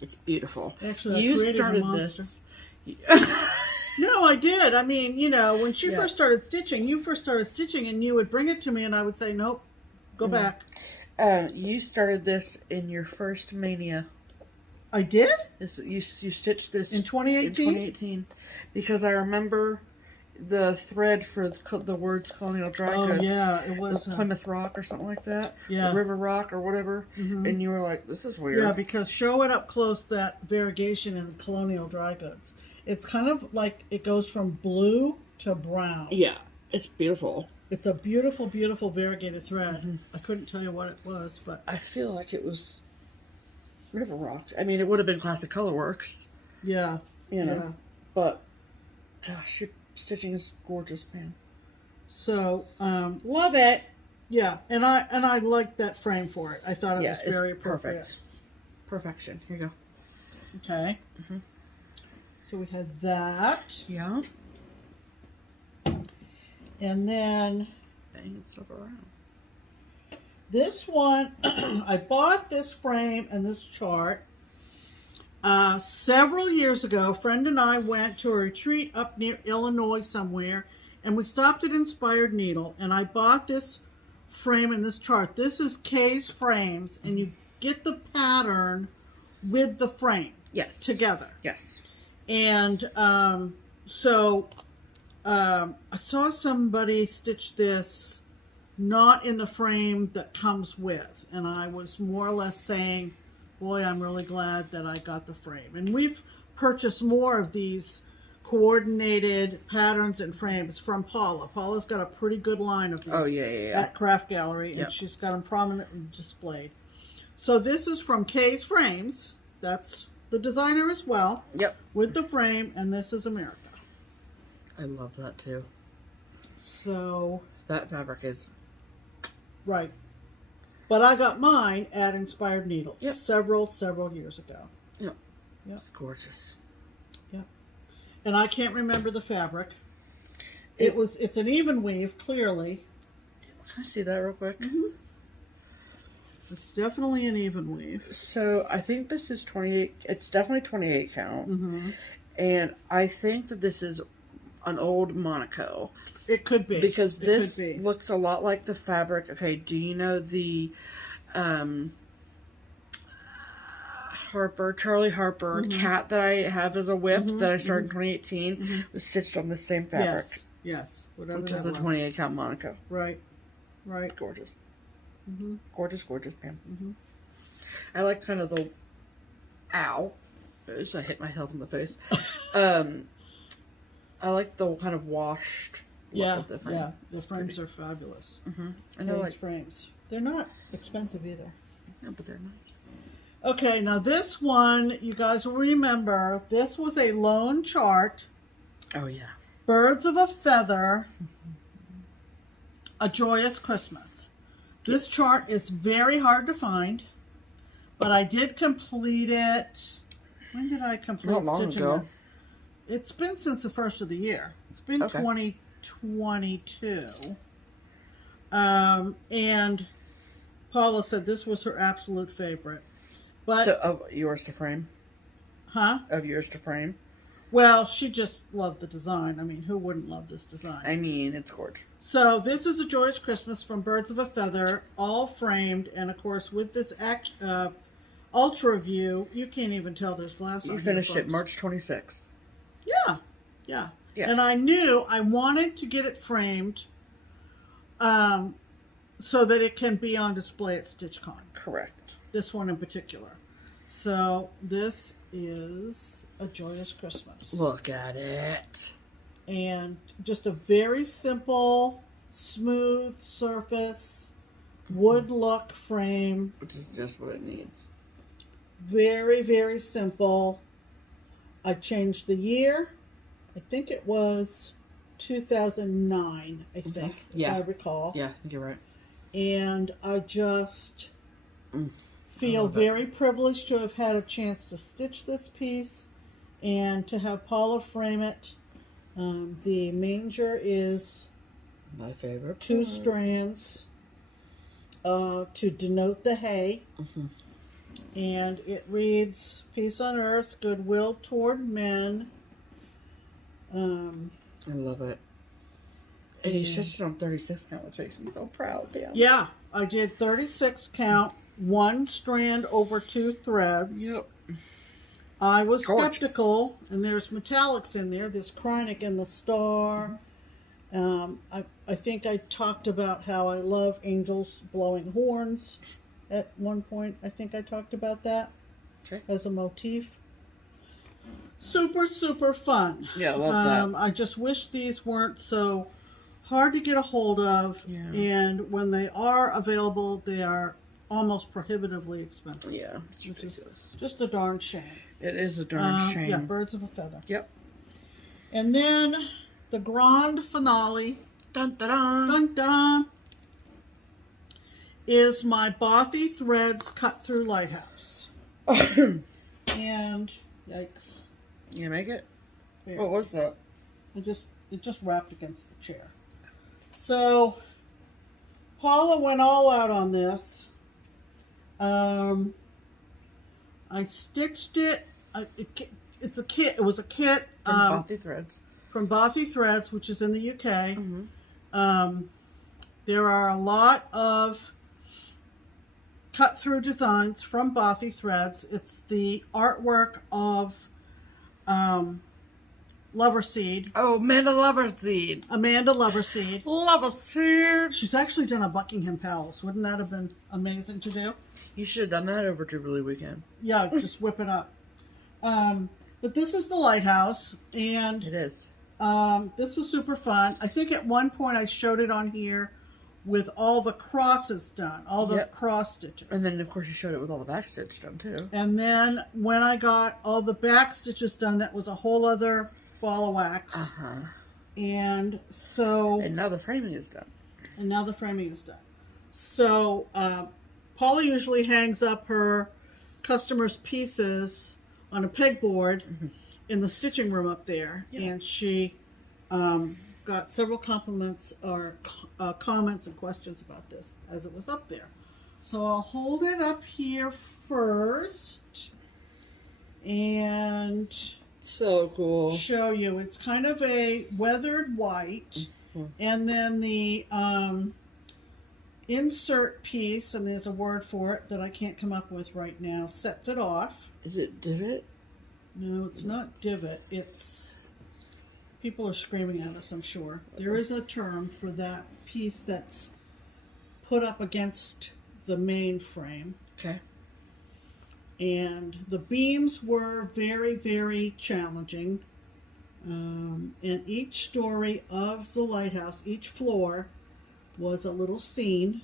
It's beautiful. Actually, you started this. No, I did. I mean, you know, when she first started stitching, and you would bring it to me and I would say, nope, go back. You started this in your first Mania. I did? You stitched this in 2018? In 2018. Because I remember the thread for the words colonial dry Oh, goods. yeah, it was Plymouth Rock or something like that. Yeah. River Rock or whatever. And you were like, this is weird. Yeah, because show it up close, that variegation in colonial dry goods. It's kind of like it goes from blue to brown. Yeah, it's beautiful. It's a beautiful, beautiful variegated thread. I couldn't tell you what it was, but I feel like it was River Rock. I mean, it would have been Classic Colorworks. yeah. You know. Yeah. But, gosh, your stitching is gorgeous, man. So, Love it. yeah, and I liked that frame for it. I thought it was it's very appropriate. perfect. Perfection. Here you go. Okay. So we had that, Yeah. and then Bang it stuff around. this one, I bought this frame and this chart several years ago. A friend and I went to a retreat up near Illinois somewhere, and we stopped at Inspired Needle, and I bought this frame and this chart. This is Kay's Frames, and you get the pattern with the frame Yes. together. Yes. And so I saw somebody stitch this not in the frame that comes with, and I was more or less saying, boy, I'm really glad that I got the frame. And we've purchased more of these coordinated patterns and frames from Paula. Paula's got a pretty good line of these at Craft Gallery, and she's got them prominently displayed. So this is from Kay's Frames. That's the designer as well. Yep. With the frame, and this is America. I love that too. So, That fabric is... right. But I got mine at Inspired Needle several years ago. Yep. Yep. It's gorgeous. Yep. And I can't remember the fabric. It's an even weave, clearly. Can I see that real quick? It's definitely an even weave. So I think this is 28. It's definitely 28 count. And I think that this is an old Monaco. It could be. Because this looks a lot like the fabric. Okay, do you know the Charlie Harper cat that I have as a whip that I started in 2018 was stitched on the same fabric. Yes. Whatever which that is a was. 28 count Monaco. Right. Gorgeous. Gorgeous, Pam. I like kind of the... Ow. I hit myself in the face. I like the kind of washed look of the frame. Yeah, the frames are fabulous. And they're like frames. They're not expensive either. No, but they're nice. Okay, now this one, you guys will remember, this was a lone chart. Oh, yeah. Birds of a Feather, A Joyous Christmas. This chart is very hard to find, but I did complete it. When did I complete Not long stitching ago. it? It's been since the first of the year. It's been 2022. And Paula said this was her absolute favorite. But So, of yours to frame? Huh? Of yours to frame? Well, she just loved the design. I mean, who wouldn't love this design? I mean, it's gorgeous. So this is A Joyous Christmas from Birds of a Feather, all framed, and of course with this ultra view, you can't even tell there's glass on You here, finished it folks. March 26th. Yeah. Yeah. And I knew I wanted to get it framed so that it can be on display at StitchCon. Correct. This one in particular. So this is A Joyous Christmas. Look at it. And just a very simple, smooth surface, wood look frame. Which is just what it needs. Very, very simple. I changed the year. I think it was 2009, I think, if I recall. Yeah, I think you're right. And I just feel very privileged to have had a chance to stitch this piece and to have Paula frame it. The manger is My favorite. 2 strands to denote the hay. And it reads, Peace on Earth, Goodwill Toward Men. I love it. And you stitched it on 36 count, which makes me so proud, Pam. Yeah, I did 36 count, 1 strand over 2 threads. Yep. I was skeptical, and there's metallics in there. There's Chronic and the Star, I think I talked about how I love angels blowing horns at one point. I think I talked about that as a motif. Super, super fun. Yeah, I love that. I just wish these weren't so hard to get a hold of. Yeah. And when they are available, they are almost prohibitively expensive. Yeah. Which is just a darn shame. It is a darn shame. Yeah, birds of a feather. Yep. And then the grand finale, Dun, dun, dun. dun, dun, is my Bothy Threads Cut Through Lighthouse. And, yikes. You gonna make it? Here. What was that? It just wrapped against the chair. So, Paula went all out on this. I stitched it. It's a kit. It was a kit From Bothy Threads. From Bothy Threads, which is in the UK. Mm-hmm. There are a lot of cut-through designs from Bothy Threads. It's the artwork of Loverseed. Oh, Amanda Loverseed. Amanda Loverseed. Loverseed. She's actually done a Buckingham Palace. Wouldn't that have been amazing to do? You should have done that over Jubilee weekend. Yeah, just whip it up. But this is the lighthouse, and it is. This was super fun. I think at one point I showed it on here with all the crosses done, all the cross stitches. And then, of course, you showed it with all the back stitch done, too. And then when I got all the back stitches done, that was a whole other ball of wax. Uh-huh. And so... And now the framing is done. And now the framing is done. So, Paula usually hangs up her customers' pieces on a pegboard in the stitching room up there. Yeah. And she got several compliments or comments and questions about this as it was up there. So I'll hold it up here first and so cool. Show you. It's kind of a weathered white. And then the insert piece, and there's a word for it that I can't come up with right now, sets it off. Is it divot? No, it's not divot. It's... People are screaming at us, I'm sure. There is a term for that piece that's put up against the main frame. Okay. And the beams were very, very challenging. And each story of the lighthouse, each floor, was a little scene.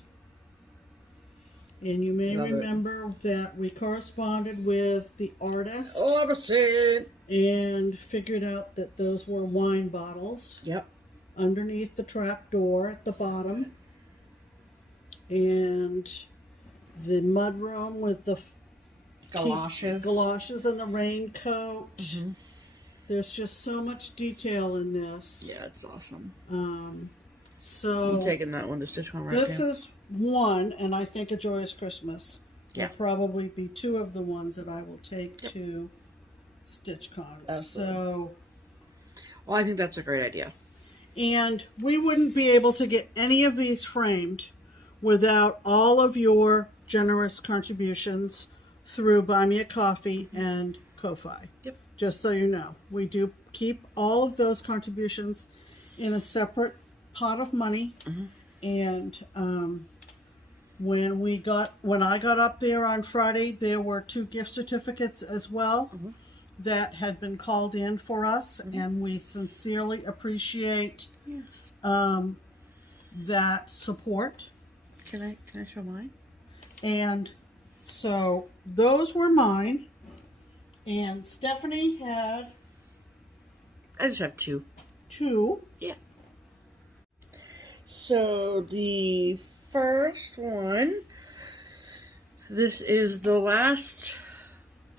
And you may remember that we corresponded with the artist. Oh, I've seen. And figured out that those were wine bottles. Yep. Underneath the trap door at the bottom. And the mudroom with the galoshes and the raincoat. Mm-hmm. There's just so much detail in this. Yeah, it's awesome. So I'm taking that one to StitchCon right now. This is one, and I think A Joyous Christmas. Yeah. Will probably be two of the ones that I will take to StitchCon. Absolutely. So, well, I think that's a great idea. And we wouldn't be able to get any of these framed without all of your generous contributions through Buy Me a Coffee and Ko-Fi. Yep. Just so you know, we do keep all of those contributions in a separate pot of money. Mm-hmm. And when I got up there on Friday, there were 2 gift certificates as well that had been called in for us, and we sincerely appreciate that support. Can I show mine? And so those were mine, and Stephanie had... I just have 2. 2. Yeah. So the first one, this is the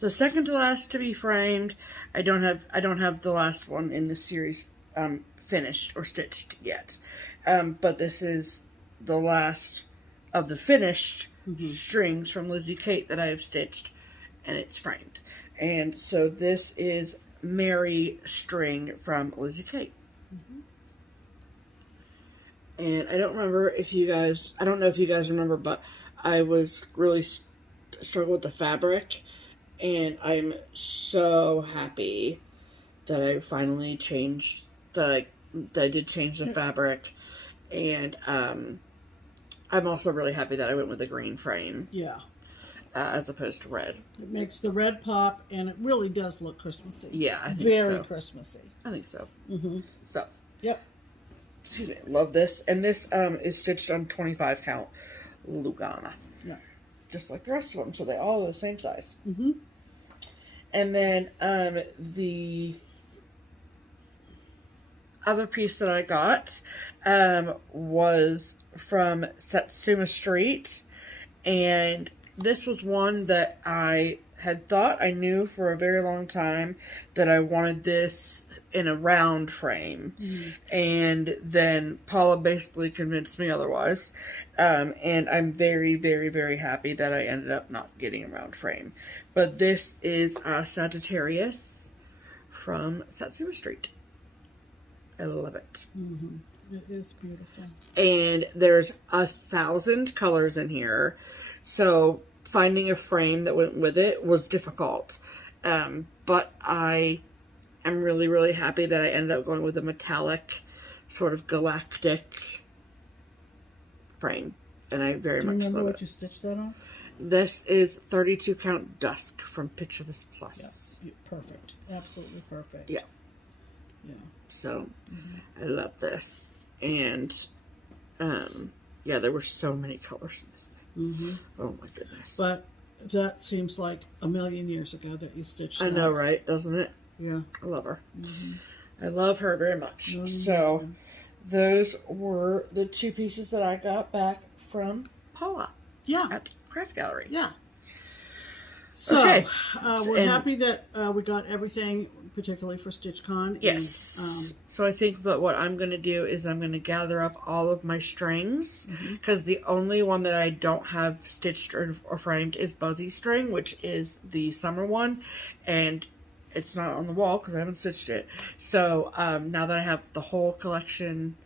second to last to be framed. I don't have the last one in the series finished or stitched yet, but this is the last of the finished strings from Lizzie Kate that I have stitched, and it's framed. And so this is Mary string from Lizzie Kate. And I don't know if you guys remember, but I was really struggling with the fabric, and I'm so happy that I finally changed, that I I did change the fabric, and I'm also really happy that I went with a green frame. Yeah. As opposed to red. It makes the red pop, and it really does look Christmassy. Yeah, I think very so. Christmassy. I think so. Mm-hmm. So. Yep. Excuse me. Love this. And this is stitched on 25 count Lugana. Yeah. Just like the rest of them. So they all are the same size. Mm-hmm. And then the other piece that I got was from Satsuma Street. And this was one that I had thought I knew for a very long time that I wanted this in a round frame. Mm-hmm. And then Paula basically convinced me otherwise. And I'm very, very, very happy that I ended up not getting a round frame. But this is Sagittarius from Satsuma Street. I love it. Mm-hmm. It is beautiful. And there's 1,000 colors in here. So finding a frame that went with it was difficult. But I am really, really happy that I ended up going with a metallic, sort of galactic frame. And I very much love it. Do you remember what you stitched that on? This is 32 count Dusk from Picture This Plus. Yeah, perfect. Absolutely perfect. Yeah. Yeah. So, I love this. And, yeah, there were so many colors in this thing. Mm-hmm. Oh, my goodness. But that seems like a million years ago that you stitched that. I know, right? Doesn't it? Yeah. I love her. Mm-hmm. I love her very much. Mm-hmm. So, those were the two pieces that I got back from Paula. Yeah. At Craft Gallery. Yeah. So, okay. We're happy that we got everything, particularly for StitchCon. Yes. So I think that what I'm going to do is I'm going to gather up all of my strings, because the only one that I don't have stitched or framed is Buzzy String, which is the summer one, and it's not on the wall because I haven't stitched it. So now that I have the whole collection,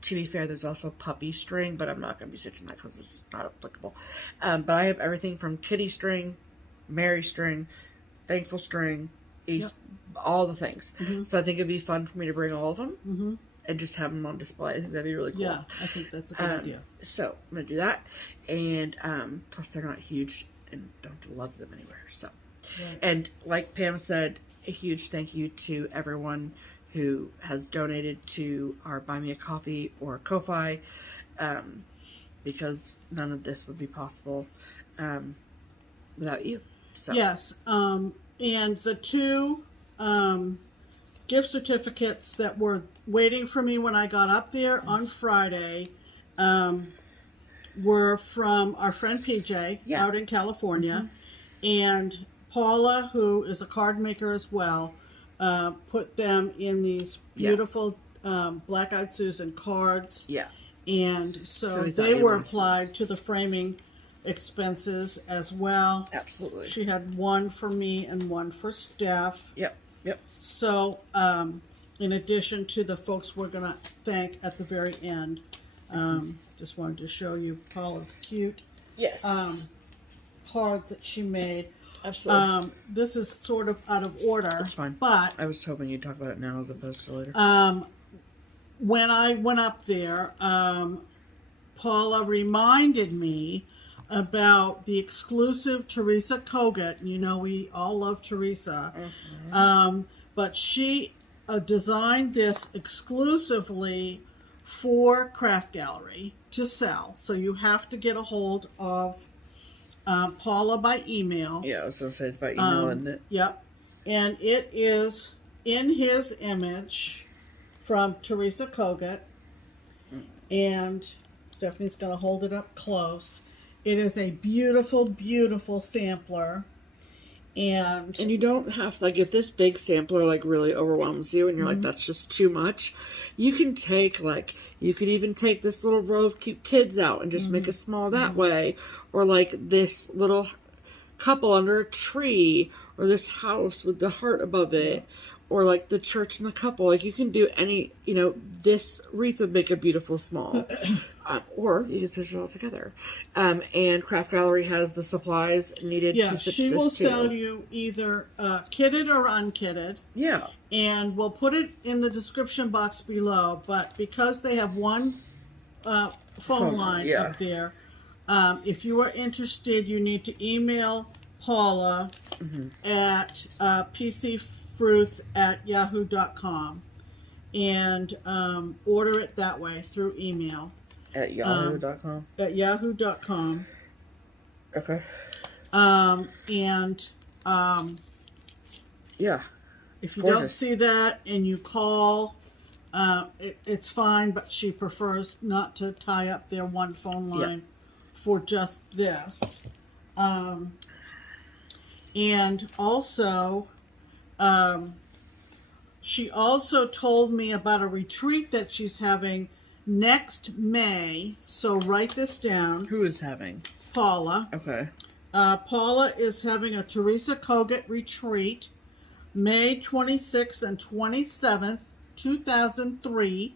to be fair, there's also Puppy String, but I'm not going to be stitching that because it's not applicable. But I have everything from Kitty String, Mary String, Thankful String, all the things. So I think it'd be fun for me to bring all of them and just have them on display. I think that'd be really cool. Yeah, I think that's a good idea. So I'm going to do that. And plus they're not huge and don't love them anywhere. So, and like Pam said, a huge thank you to everyone who has donated to our Buy Me a Coffee or Ko-Fi, because none of this would be possible without you. So. Yes, and the two gift certificates that were waiting for me when I got up there on Friday were from our friend PJ out in California, and Paula, who is a card maker as well, put them in these beautiful Black-Eyed Susan cards. Yeah. And so they were applied to the framing expenses as well. Absolutely. She had one for me and one for Steph. Yep. So, in addition to the folks we're going to thank at the very end, just wanted to show you Paula's cute cards that she made. Absolutely. This is sort of out of order. That's fine. But I was hoping you'd talk about it now as opposed to later. When I went up there, Paula reminded me about the exclusive Teresa Kogut. You know, we all love Teresa. But she designed this exclusively for Craft Gallery to sell. So you have to get a hold of Paula by email. Yeah, I was going to say it's by email, isn't it? Yep. And it is in his image from Teresa Kogut. And Stephanie's going to hold it up close. It is a beautiful, beautiful sampler. And you don't have to, like, if this big sampler, like, really overwhelms you and you're like, that's just too much, you can take, like, you could even take this little row of cute kids out and just make a small that way. Or, like, this little couple under a tree, or this house with the heart above it, or like the church and the couple. Like you can do any, you know, this wreath would make a beautiful small, or you can stitch it all together. And Craft Gallery has the supplies needed to stitch she this will too. sell you either kitted or unkitted. Yeah. And we'll put it in the description box below, but because they have one phone line up there, if you are interested, you need to email Paula at pcfruth@yahoo.com and order it that way through email. At yahoo.com? At yahoo.com. Okay. Yeah. If you don't see that and you call, it's fine, but she prefers not to tie up their one phone line for just this. And also, she also told me about a retreat that she's having next May. So write this down. Who is having? Paula. Okay. Paula is having a Teresa Kogut retreat May 26th and 27th, 2003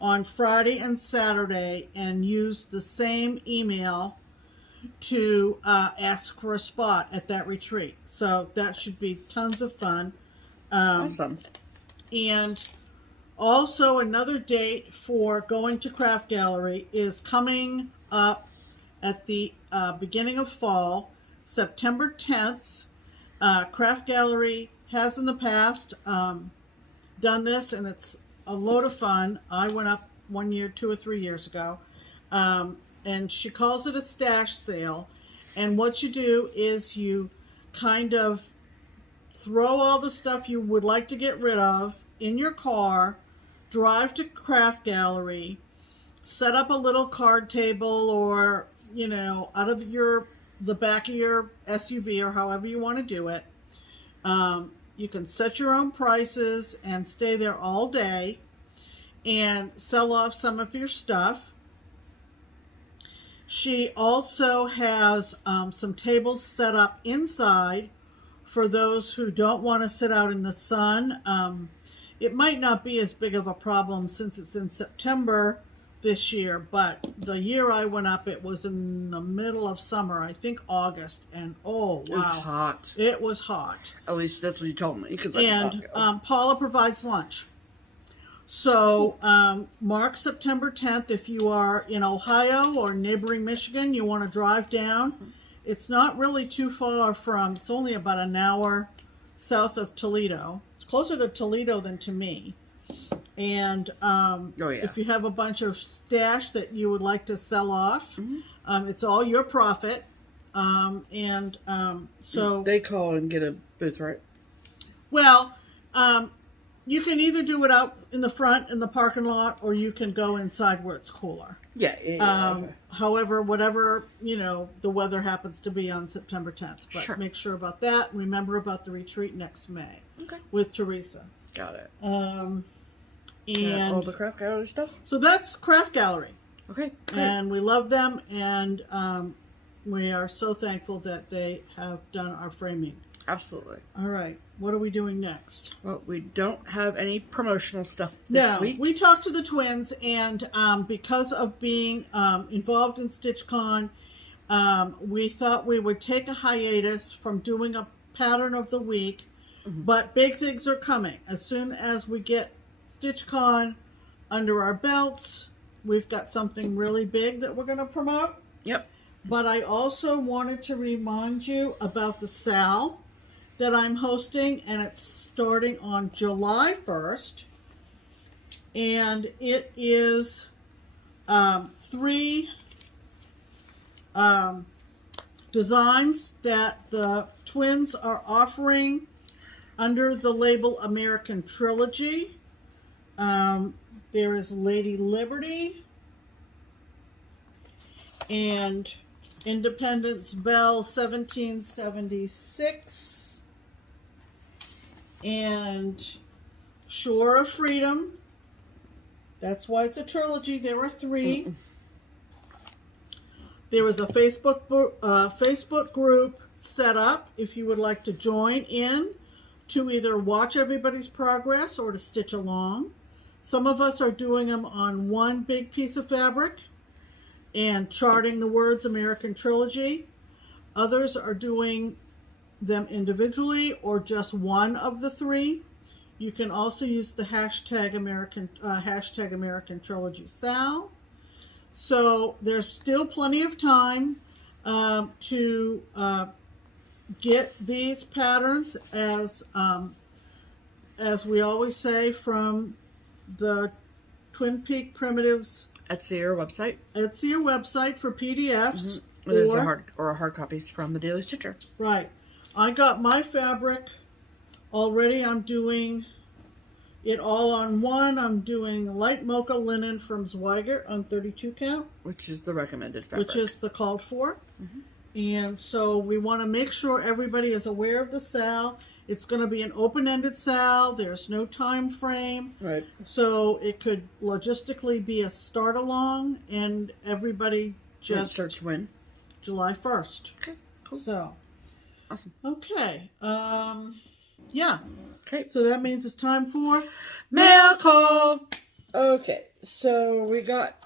on Friday and Saturday, and use the same email to ask for a spot at that retreat. So that should be tons of fun. Awesome. And also another date for going to Craft Gallery is coming up at the beginning of fall, September 10th. Craft Gallery has in the past done this, and it's a load of fun. I went up one year, 2 or 3 years ago, and she calls it a stash sale. And what you do is you kind of throw all the stuff you would like to get rid of in your car, drive to Craft Gallery, set up a little card table, or, you know, out of the back of your SUV, or however you want to do it. You can set your own prices and stay there all day and sell off some of your stuff. She also has some tables set up inside for those who don't want to sit out in the sun. It might not be as big of a problem since it's in September this year, but the year I went up, it was in the middle of summer, I think August, and oh wow, it was hot. It was hot. At least that's what you told me. And Paula provides lunch. So mark September 10th if you are in Ohio or neighboring Michigan. You want to drive down. It's not really too far from. It's only about an hour south of Toledo. It's closer to Toledo than to me. And if you have a bunch of stash that you would like to sell off, it's all your profit. So they call and get a booth, right? Well, you can either do it out in the front in the parking lot, or you can go inside where it's cooler. Yeah. Okay. However, whatever, the weather happens to be on September 10th. But make sure about that. And remember about the retreat next May. Okay. With Teresa. Got it. And all the Craft Gallery stuff. So that's Craft Gallery. Okay. Great. And we love them, and we are so thankful that they have done our framing. Absolutely. All right. What are we doing next? Well, we don't have any promotional stuff this week. We talked to the twins, and because of being involved in StitchCon, we thought we would take a hiatus from doing a pattern of the week, but big things are coming. As soon as we get StitchCon under our belts, we've got something really big that we're going to promote. Yep. But I also wanted to remind you about the SAL that I'm hosting, and it's starting on July 1st. And it is 3 designs that the twins are offering under the label American Trilogy. There is Lady Liberty and Independence Bell 1776 and Shore of Freedom. That's why it's a trilogy. There are 3. There is a Facebook group set up if you would like to join in to either watch everybody's progress or to stitch along. Some of us are doing them on one big piece of fabric and charting the words American Trilogy. Others are doing them individually or just one of the three. You can also use the hashtag American Trilogy Sal. So there's still plenty of time to get these patterns, as we always say, from the Twin Peak Primitives Etsy website for PDFs. Or hard copies from the Daily Stitcher. Right. I got my fabric already. I'm doing it all on one. I'm doing light mocha linen from Zweigert on 32 count. Which is the recommended fabric. Which is the called for. And so we want to make sure everybody is aware of the sale. It's going to be an open-ended sale. There's no time frame. Right. So it could logistically be a start along, and everybody just starts when? July 1st. Okay, cool. So, awesome. Okay. Yeah. Okay. So that means it's time for mail call. Okay. So we got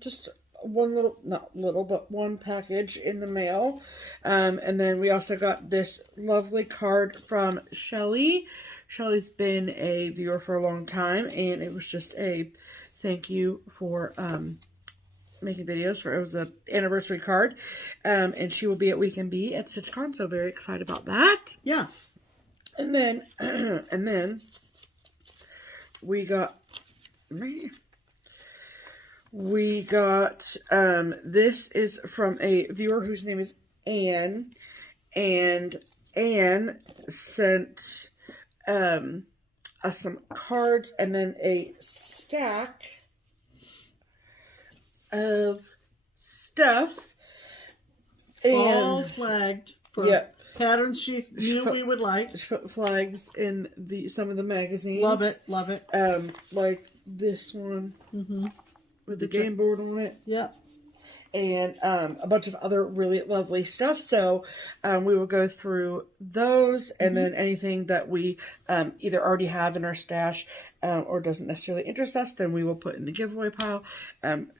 just one package in the mail. And then we also got this lovely card from Shelly. Shelly's been a viewer for a long time, and it was just a thank you for making videos for, it was an anniversary card. And she will be at Weekend B at StitchCon, so very excited about that. Yeah. And then we got this is from a viewer whose name is Anne, and Anne sent us some cards and then a stack of stuff, and all flagged for patterns she knew we would like. She put flags in some of the magazines. Love it, love it. Like this one with the game board on it. Yep. And a bunch of other really lovely stuff. So we will go through those, and then anything that we either already have in our stash or doesn't necessarily interest us, then we will put in the giveaway pile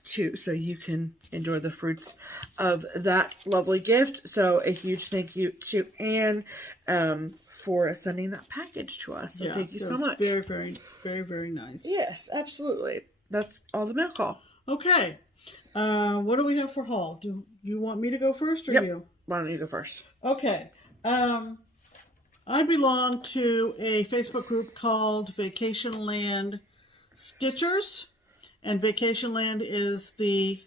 too, so you can enjoy the fruits of that lovely gift. So a huge thank you to Anne for sending that package to us. So thank you so much. Very, very, very, very nice. Yes, absolutely. That's all the mail call. Okay. What do we have for haul? Do you want me to go first or you? Why don't you go first? Okay. I belong to a Facebook group called Vacation Land Stitchers, and Vacation Land is the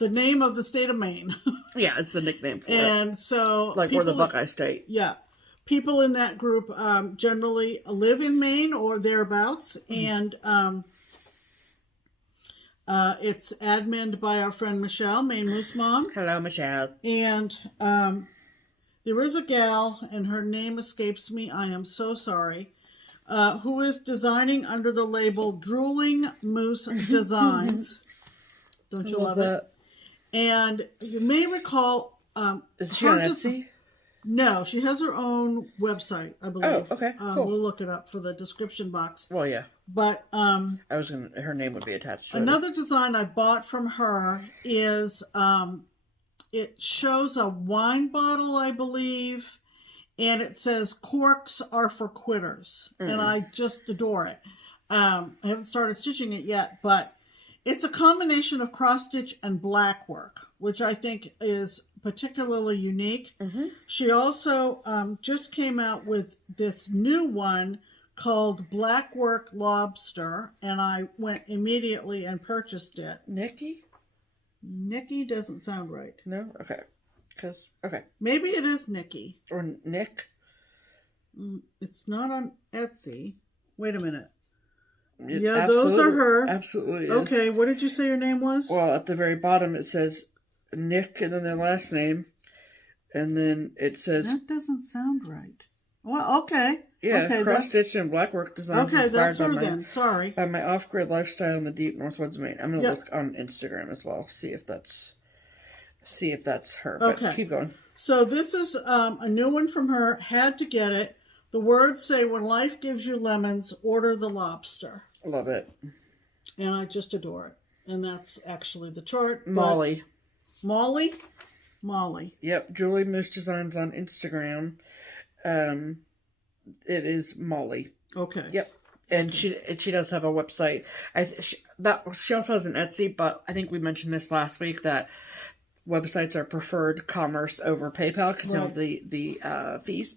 name of the state of Maine. Yeah, it's the nickname for it. And so, like we're the Buckeye State. Yeah. People in that group generally live in Maine or thereabouts, and it's adminned by our friend Michelle, Maine Moose Mom. Hello, Michelle. And there is a gal, and her name escapes me, I am so sorry, who is designing under the label Drooling Moose Designs. Don't you love it? And you may recall... is she on Etsy? No, she has her own website, I believe. Oh, okay, cool. We'll look it up for the description box. Well, yeah. But her name would be attached to it. Another design I bought from her is it shows a wine bottle, I believe, and it says corks are for quitters. And I just adore it. I haven't started stitching it yet, but it's a combination of cross stitch and black work, which I think is particularly unique. She also just came out with this new one called Black Work Lobster, and I went immediately and purchased it. Nikki doesn't sound right. No? Okay. Okay. Maybe it is Nikki. Or Nick? It's not on Etsy. Wait a minute. Yeah, those are her. Absolutely is. Okay, what did you say your name was? Well, at the very bottom it says Nick and then their last name. And then it says... That doesn't sound right. Well, okay. Yeah, Okay, cross-stitch and blackwork designs okay, inspired that's her by then. Sorry. my off-grid lifestyle in the deep Northwoods of Maine. I'm gonna Yep. look on Instagram as well, see if that's her. Okay. But keep going. So this is a new one from her. Had to get it. The words say, "When life gives you lemons, order the lobster." Love it. And I just adore it. And that's actually the chart. Molly. Molly? Yep, Julie Moose Designs on Instagram. It is Molly. Okay. Yep. And she does have a website. She also has an Etsy, but I think we mentioned this last week that websites are preferred commerce over PayPal because of the fees.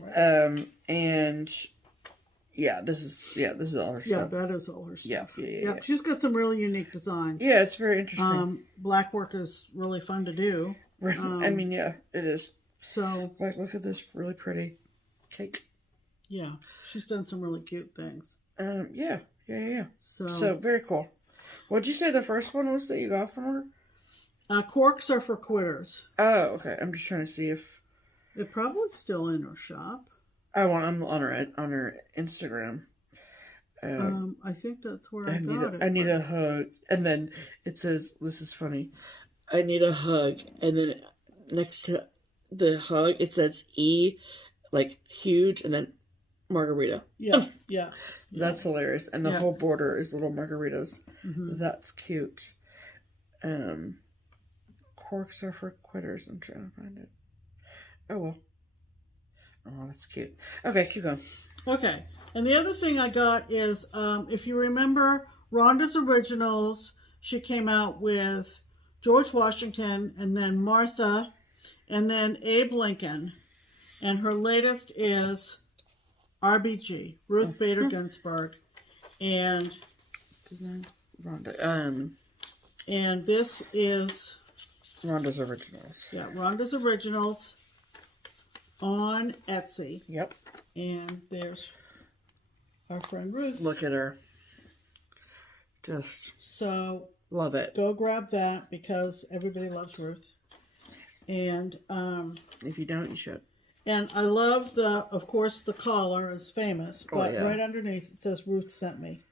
Right. And yeah, this is all her stuff. Yeah, that is all her stuff. Yeah. She's got some really unique designs. Yeah, it's very interesting. Black work is really fun to do. I mean, yeah, it is. So, like, look at this really pretty cake. Yeah, she's done some really cute things. Yeah. So very cool. What'd you say the first one was that you got from her? Corks are for quitters. Oh, okay. I'm just trying to see if They're probably still in her shop. I'm on her Instagram. I think that's where I got it. I need a hug, and then it says, "This is funny." I need a hug, and then next to the hug it says E, like huge, and then margarita. Yeah. That's hilarious, and the whole border is little margaritas. Mm-hmm. That's cute. Corks are for quitters. I'm trying to find it. Oh well. Oh, that's cute. Okay, keep going. Okay, and the other thing I got is, if you remember Rhonda's Originals, she came out with George Washington, and then Martha, and then Abe Lincoln, and her latest is RBG, Ruth Bader Ginsburg, and Rhonda. And this is Rhonda's Originals. Yeah, Rhonda's Originals on Etsy. Yep. And there's our friend Ruth. Look at her. Just so love it. Go grab that because everybody loves Ruth. And if you don't, you should. And I love of course, the collar is famous, but right underneath it says Ruth sent me.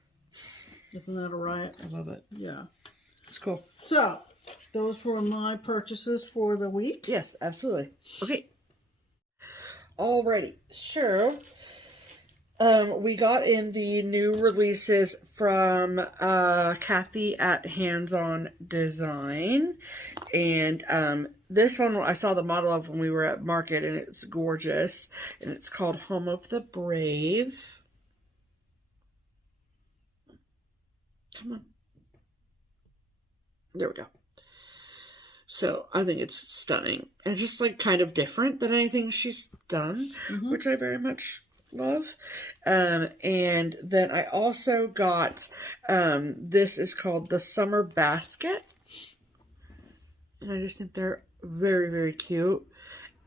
Isn't that a riot? I love it. Yeah. It's cool. So, those were my purchases for the week. Yes, absolutely. Okay. Alrighty. So, we got in the new releases from Kathy at Hands On Design. And this one I saw the model of when we were at Market, and it's gorgeous. And it's called Home of the Brave. Come on. There we go. So I think it's stunning. And it's just like kind of different than anything she's done, which I very much love. And then I also got, this is called the Summer Basket. And I just think they're very, very cute.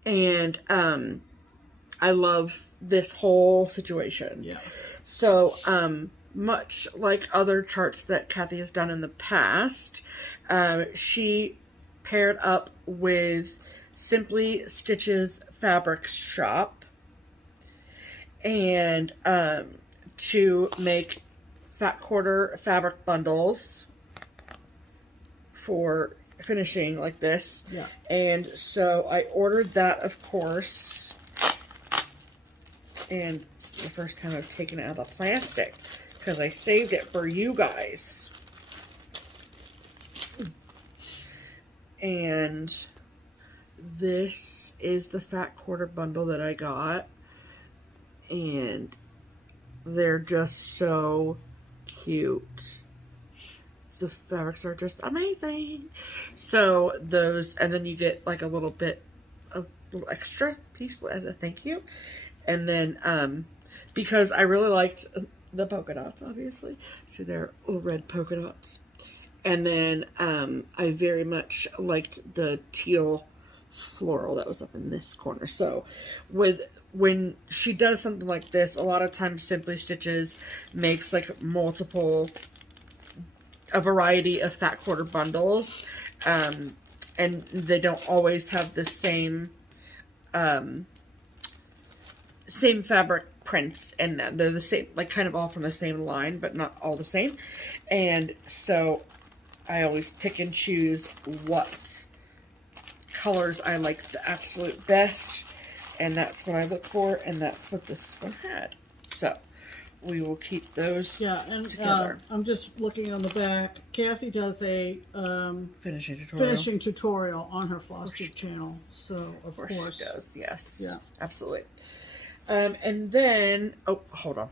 And I love this whole situation. Yeah. So, much like other charts that Kathy has done in the past, she paired up with Simply Stitches Fabric Shop and to make fat quarter fabric bundles for finishing like this. Yeah. And so I ordered that, of course, and it's the first time I've taken it out of the plastic because I saved it for you guys. And this is the fat quarter bundle that I got. And they're just so cute. The fabrics are just amazing. So those, and then you get like a little extra piece as a thank you. And then, because I really liked the polka dots, obviously. So they're little red polka dots. And then I very much liked the teal floral that was up in this corner. So when she does something like this, a lot of times Simply Stitches makes like a variety of fat quarter bundles. And they don't always have the same fabric prints in them. They're the same, like kind of all from the same line, but not all the same. And so I always pick and choose what colors I like the absolute best, and that's what I look for, and that's what this one had. So we will keep those together. I'm just looking on the back. Kathy does a finishing tutorial on her FlossTube channel. So of course she does. Yes. Yeah. Absolutely. And then hold on.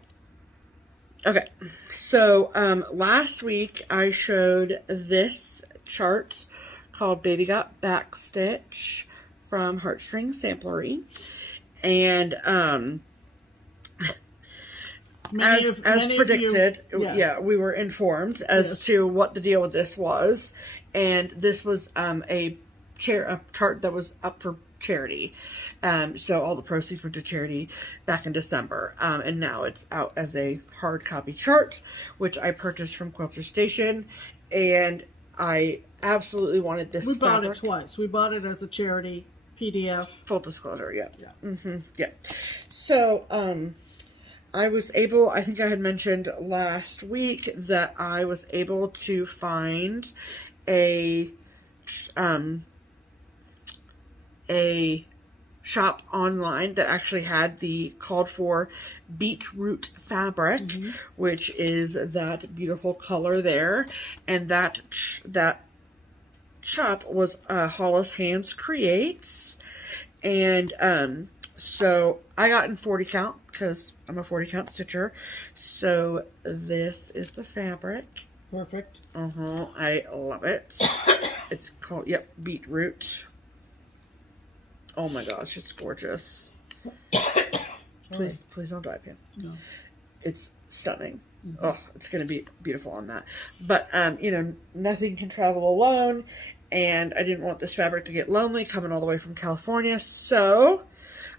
Okay. So last week I showed this chart called Baby Got Backstitch from Heartstring Samplery, and as predicted, we were informed as to what the deal with this was, and this was a chart that was up for charity. So all the proceeds went to charity back in December, and now it's out as a hard copy chart, which I purchased from Quilter Station, and I absolutely wanted this. We bought it twice. We bought it as a charity PDF. Full disclosure, yeah. Yeah. So, I was able, I think I had mentioned last week that I was able to find a shop online that actually had the called for beetroot fabric, which is that beautiful color there, and that shop was Hollis Hands Creates, and so I got in 40 count because I'm a 40 count stitcher. So this is the fabric. Perfect. I love it. It's called beetroot. Oh my gosh, it's gorgeous. Please don't dive in. No. It's stunning. Oh, it's going to be beautiful on that. But, you know, nothing can travel alone. And I didn't want this fabric to get lonely coming all the way from California. So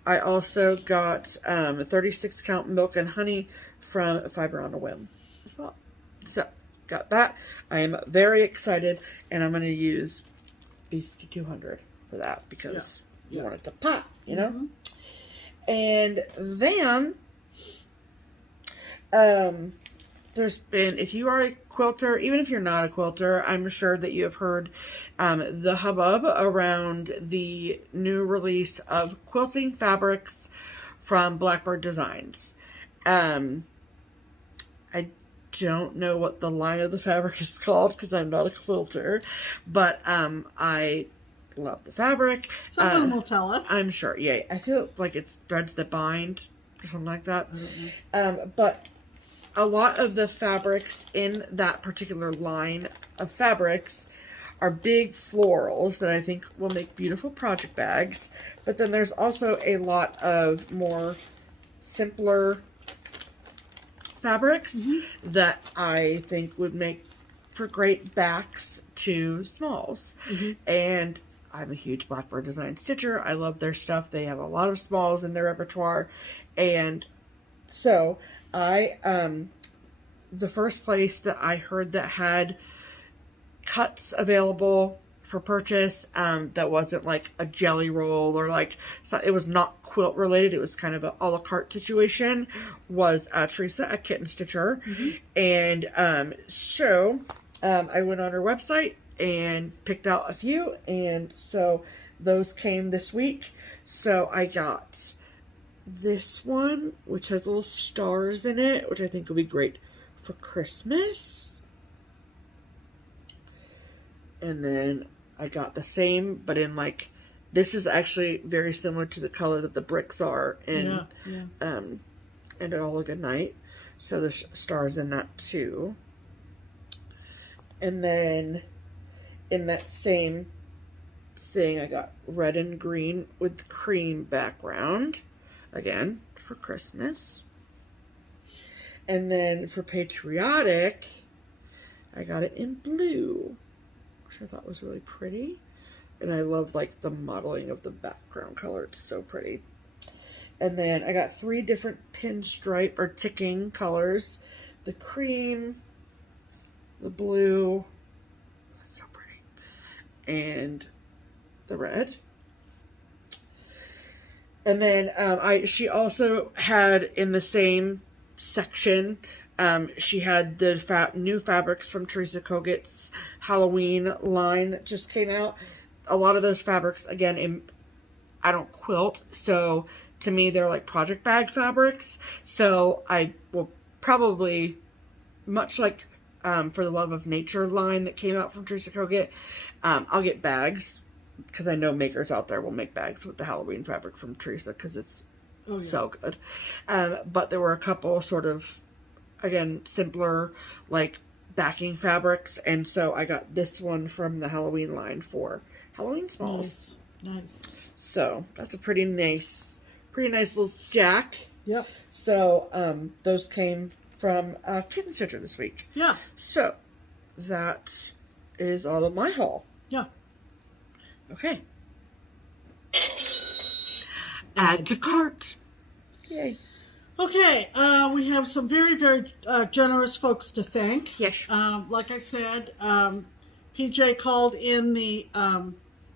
I also got 36 count milk and honey from Fiber on a Whim as well. So got that. I am very excited. And I'm going to use B5200 for that because you want it to pop, you know? And then there's been, if you are a quilter, even if you're not a quilter, I'm sure that you have heard the hubbub around the new release of quilting fabrics from Blackbird Designs. I don't know what the line of the fabric is called because I'm not a quilter, but I love the fabric. Someone will tell us. I'm sure. Yeah, I feel like it's threads that bind or something like that. But a lot of the fabrics in that particular line of fabrics are big florals that I think will make beautiful project bags. But then there's also a lot of more simpler fabrics that I think would make for great backs to smalls. And I'm a huge Blackbird Design stitcher. I love their stuff. They have a lot of smalls in their repertoire. And so I, the first place that I heard that had cuts available for purchase, that wasn't like a jelly roll or like, it was not quilt related. It was kind of a a la carte situation, was Teresa at Kitten Stitcher. And so I went on her website and picked out a few, and so those came this week. So I got this one, which has little stars in it, which I think will be great for Christmas. And then I got the same, but in like, this is actually very similar to the color that the bricks are in and All a Good Night. So there's stars in that too. And then in that same thing, I got red and green with cream background, again, for Christmas. And then for patriotic, I got it in blue, which I thought was really pretty. And I love like the modeling of the background color. It's so pretty. And then I got 3 different pinstripe or ticking colors. The cream, the blue, that's so pretty, and the red. And then she also had in the same section, she had the new fabrics from Teresa Kogut's Halloween line that just came out. A lot of those fabrics, again, I don't quilt, so to me they're like project bag fabrics. So I will probably, much like for the Love of Nature line that came out from Teresa Kogut, I'll get bags because I know makers out there will make bags with the Halloween fabric from Teresa because it's so good. But there were a couple sort of, again, simpler like backing fabrics, and so I got this one from the Halloween line for Halloween smalls. Nice. So that's a pretty nice little stack. Yep. So those came from Kitten Stitcher this week. Yeah. So that is all of my haul. Yeah. Okay. Add to cart. Yay. Okay, we have some very, very generous folks to thank. Yes. Like I said, PJ called in the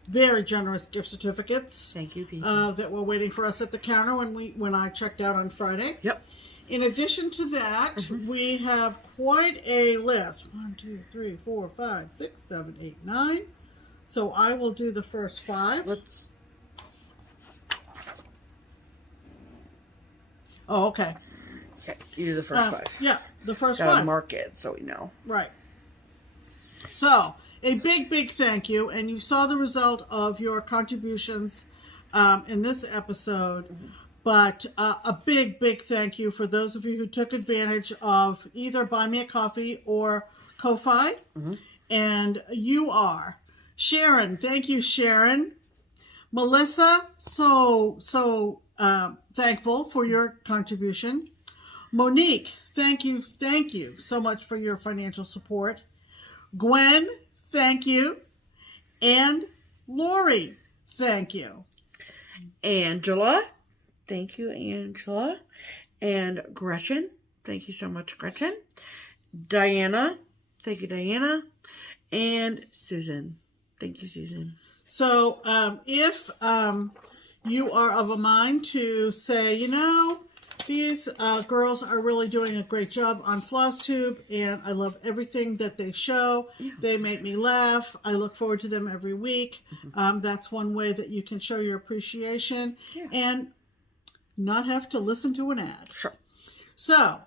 very generous gift certificates. Thank you, PJ. That were waiting for us at the counter when I checked out on Friday. Yep. In addition to that, we have quite a list. 1, 2, 3, 4, 5, 6, 7, 8, 9. So I will do the first 5. Let's. Oh, okay. Okay, you do the first 5. Yeah, the first Gotta 5. mark it so we know. Right. So, a big, big thank you. And you saw the result of your contributions in this episode. But a big, big thank you for those of you who took advantage of either Buy Me a Coffee or Ko-Fi. And you are Sharon. Thank you, Sharon. Melissa, so thankful for your contribution. Monique, thank you so much for your financial support. Gwen, thank you. And Lori, thank you. Angela, thank you, Angela. And Gretchen, thank you so much, Gretchen. Diana, thank you, Diana. And Susan, thank you, Susan. So if you are of a mind to say, these girls are really doing a great job on FlossTube, and I love everything that they show. Yeah. They make me laugh. I look forward to them every week. That's one way that you can show your appreciation and not have to listen to an ad. Sure. So,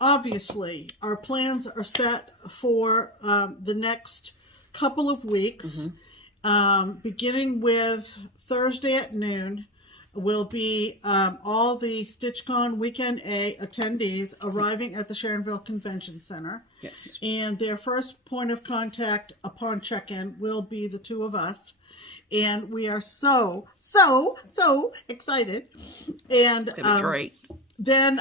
obviously, our plans are set for the next couple of weeks. Beginning with Thursday at noon will be all the StitchCon Weekend A attendees arriving at the Sharonville Convention Center. Yes. And their first point of contact upon check-in will be the two of us. And we are so excited. And it's going to be great. Then...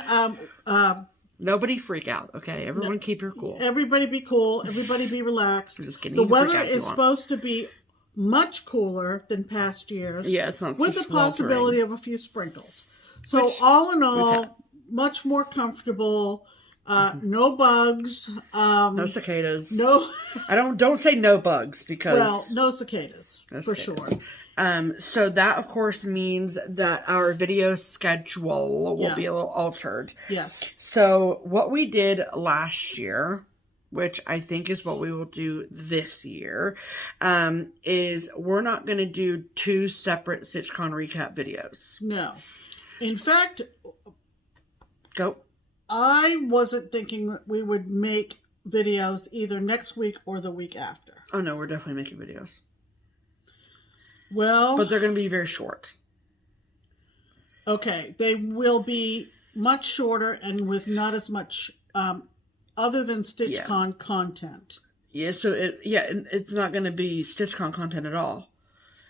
nobody freak out, okay? Everyone keep your cool. Everybody be cool. Everybody be relaxed. I'm just kidding. The weather is supposed to be much cooler than past years. Yeah, it's not with the possibility of a few sprinkles. So all in all, much more comfortable. No bugs. No cicadas. No. don't say no bugs because no cicadas for sure. So that of course means that our video schedule will be a little altered. Yes. So what we did last year, which I think is what we will do this year, is we're not going to do 2 separate StitchCon recap videos. No. In fact, go. I wasn't thinking that we would make videos either next week or the week after. Oh no, we're definitely making videos. Well, but they're going to be very short. Okay, they will be much shorter and with not as much other than StitchCon content. Yeah, so it's not going to be StitchCon content at all.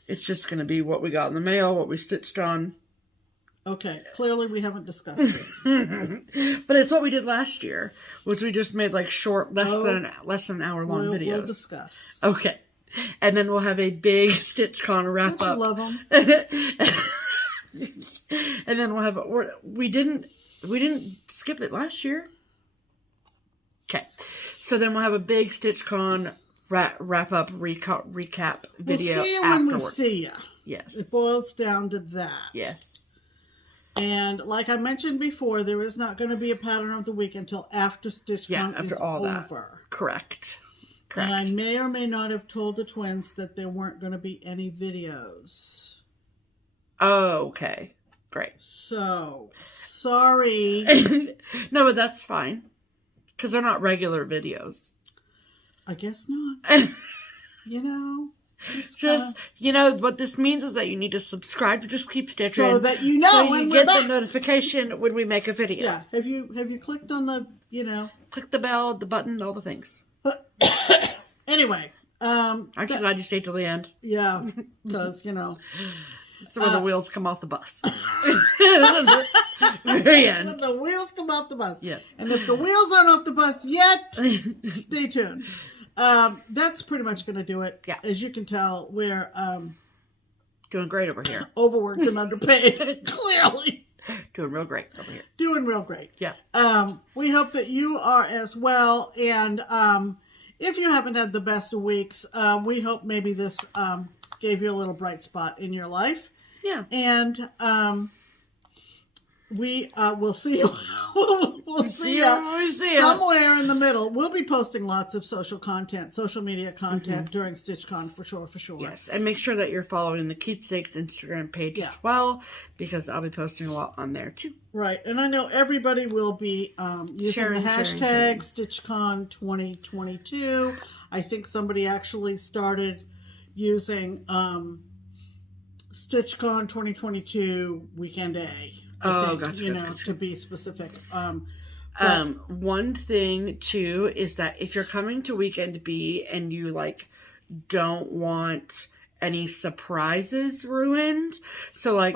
It's just going to be what we got in the mail, what we stitched on. Okay, clearly we haven't discussed this. But it's what we did last year, which we just made like short, less than an hour long videos. We'll discuss. Okay. And then we'll have a big StitchCon wrap up. I love them. And then we'll have we didn't skip it last year. Okay. So then we'll have a big StitchCon wrap up recap video. We'll see you afterwards. when we see you. Yes. It boils down to that. Yes. And like I mentioned before, there is not going to be a pattern of the week until after StitchCon is all over. That. Correct. And I may or may not have told the twins that there weren't going to be any videos. Oh, okay. Great. So, sorry. No, but that's fine. Because they're not regular videos. I guess not. You know. Just, you know, what this means is that you need to subscribe to Just Keep Stitching. So that you know so when you we're get back. the notification when we make a video. Yeah. Have you clicked on the, you know. Click the bell, the button, all the things. Anyway. Aren't you glad you stayed till the end? Yeah. Because, you know. It's where the wheels come off the bus. Very end. When the wheels come off the bus. Yes. And if the wheels aren't off the bus yet, stay tuned. That's pretty much going to do it. Yeah. As you can tell, we're doing great over here. Overworked and underpaid. Clearly. Doing real great over here. Doing real great. Yeah. We hope that you are as well. And if you haven't had the best of weeks, we hope maybe this gave you a little bright spot in your life. Yeah. And we will see you. we'll see you somewhere in the middle. We'll be posting lots of social media content during StitchCon for sure. Yes, and make sure that you're following the Keepsakes Instagram page as well, because I'll be posting a lot on there too. Right, and I know everybody will be using the hashtag StitchCon 2022. I think somebody actually started using StitchCon 2022 Weekend A. I think, gotcha. You know, to be specific. One thing too is that if you're coming to Weekend B and you like don't want any surprises ruined, so like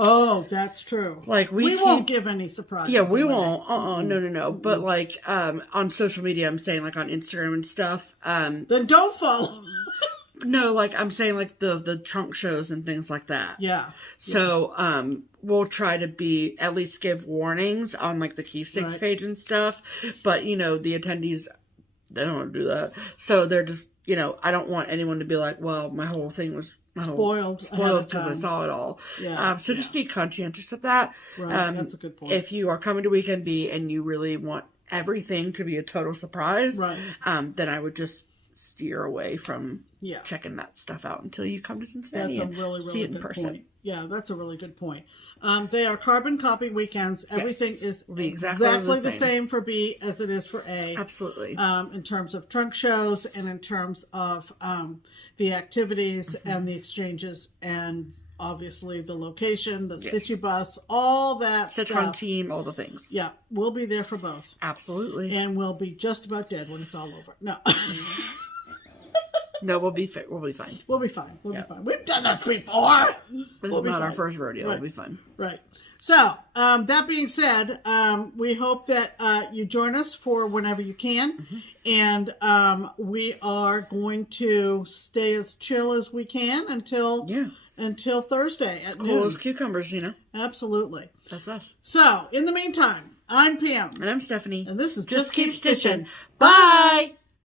that's true. Like we won't give any surprises. Yeah, we won't. No. But like on social media, I'm saying like on Instagram and stuff. Then don't follow. No, like I'm saying like the trunk shows and things like that. Yeah. So we'll try to be at least give warnings on like the Keepsakes page and stuff. But you know, the attendees, they don't want to do that. So they're just, you know, I don't want anyone to be like, well, my whole thing was spoiled because I saw it all. Yeah. So just be conscientious of that. Right. That's a good point. If you are coming to Weekend B and you really want everything to be a total surprise, then I would just steer away from checking that stuff out until you come to Cincinnati. That's a really see it in good person. point. Yeah, that's a really good point. They are carbon copy weekends. Everything is exactly the same for B as it is for A. Absolutely. In terms of trunk shows and in terms of the activities and the exchanges and obviously the location, the Stitchy bus, all that stuff. StitchCon team, all the things. Yeah, we'll be there for both. Absolutely. And we'll be just about dead when it's all over. No. No, we'll be fine. We'll be fine. We'll be fine. We've done this before. This is not our first rodeo. We'll be fine. Right. So, that being said, we hope that you join us for whenever you can. And we are going to stay as chill as we can until Thursday at noon. Cool as cucumbers, you know. Absolutely. That's us. So, in the meantime, I'm Pam. And I'm Stephanie. And this is Just Keep Stitching. Bye!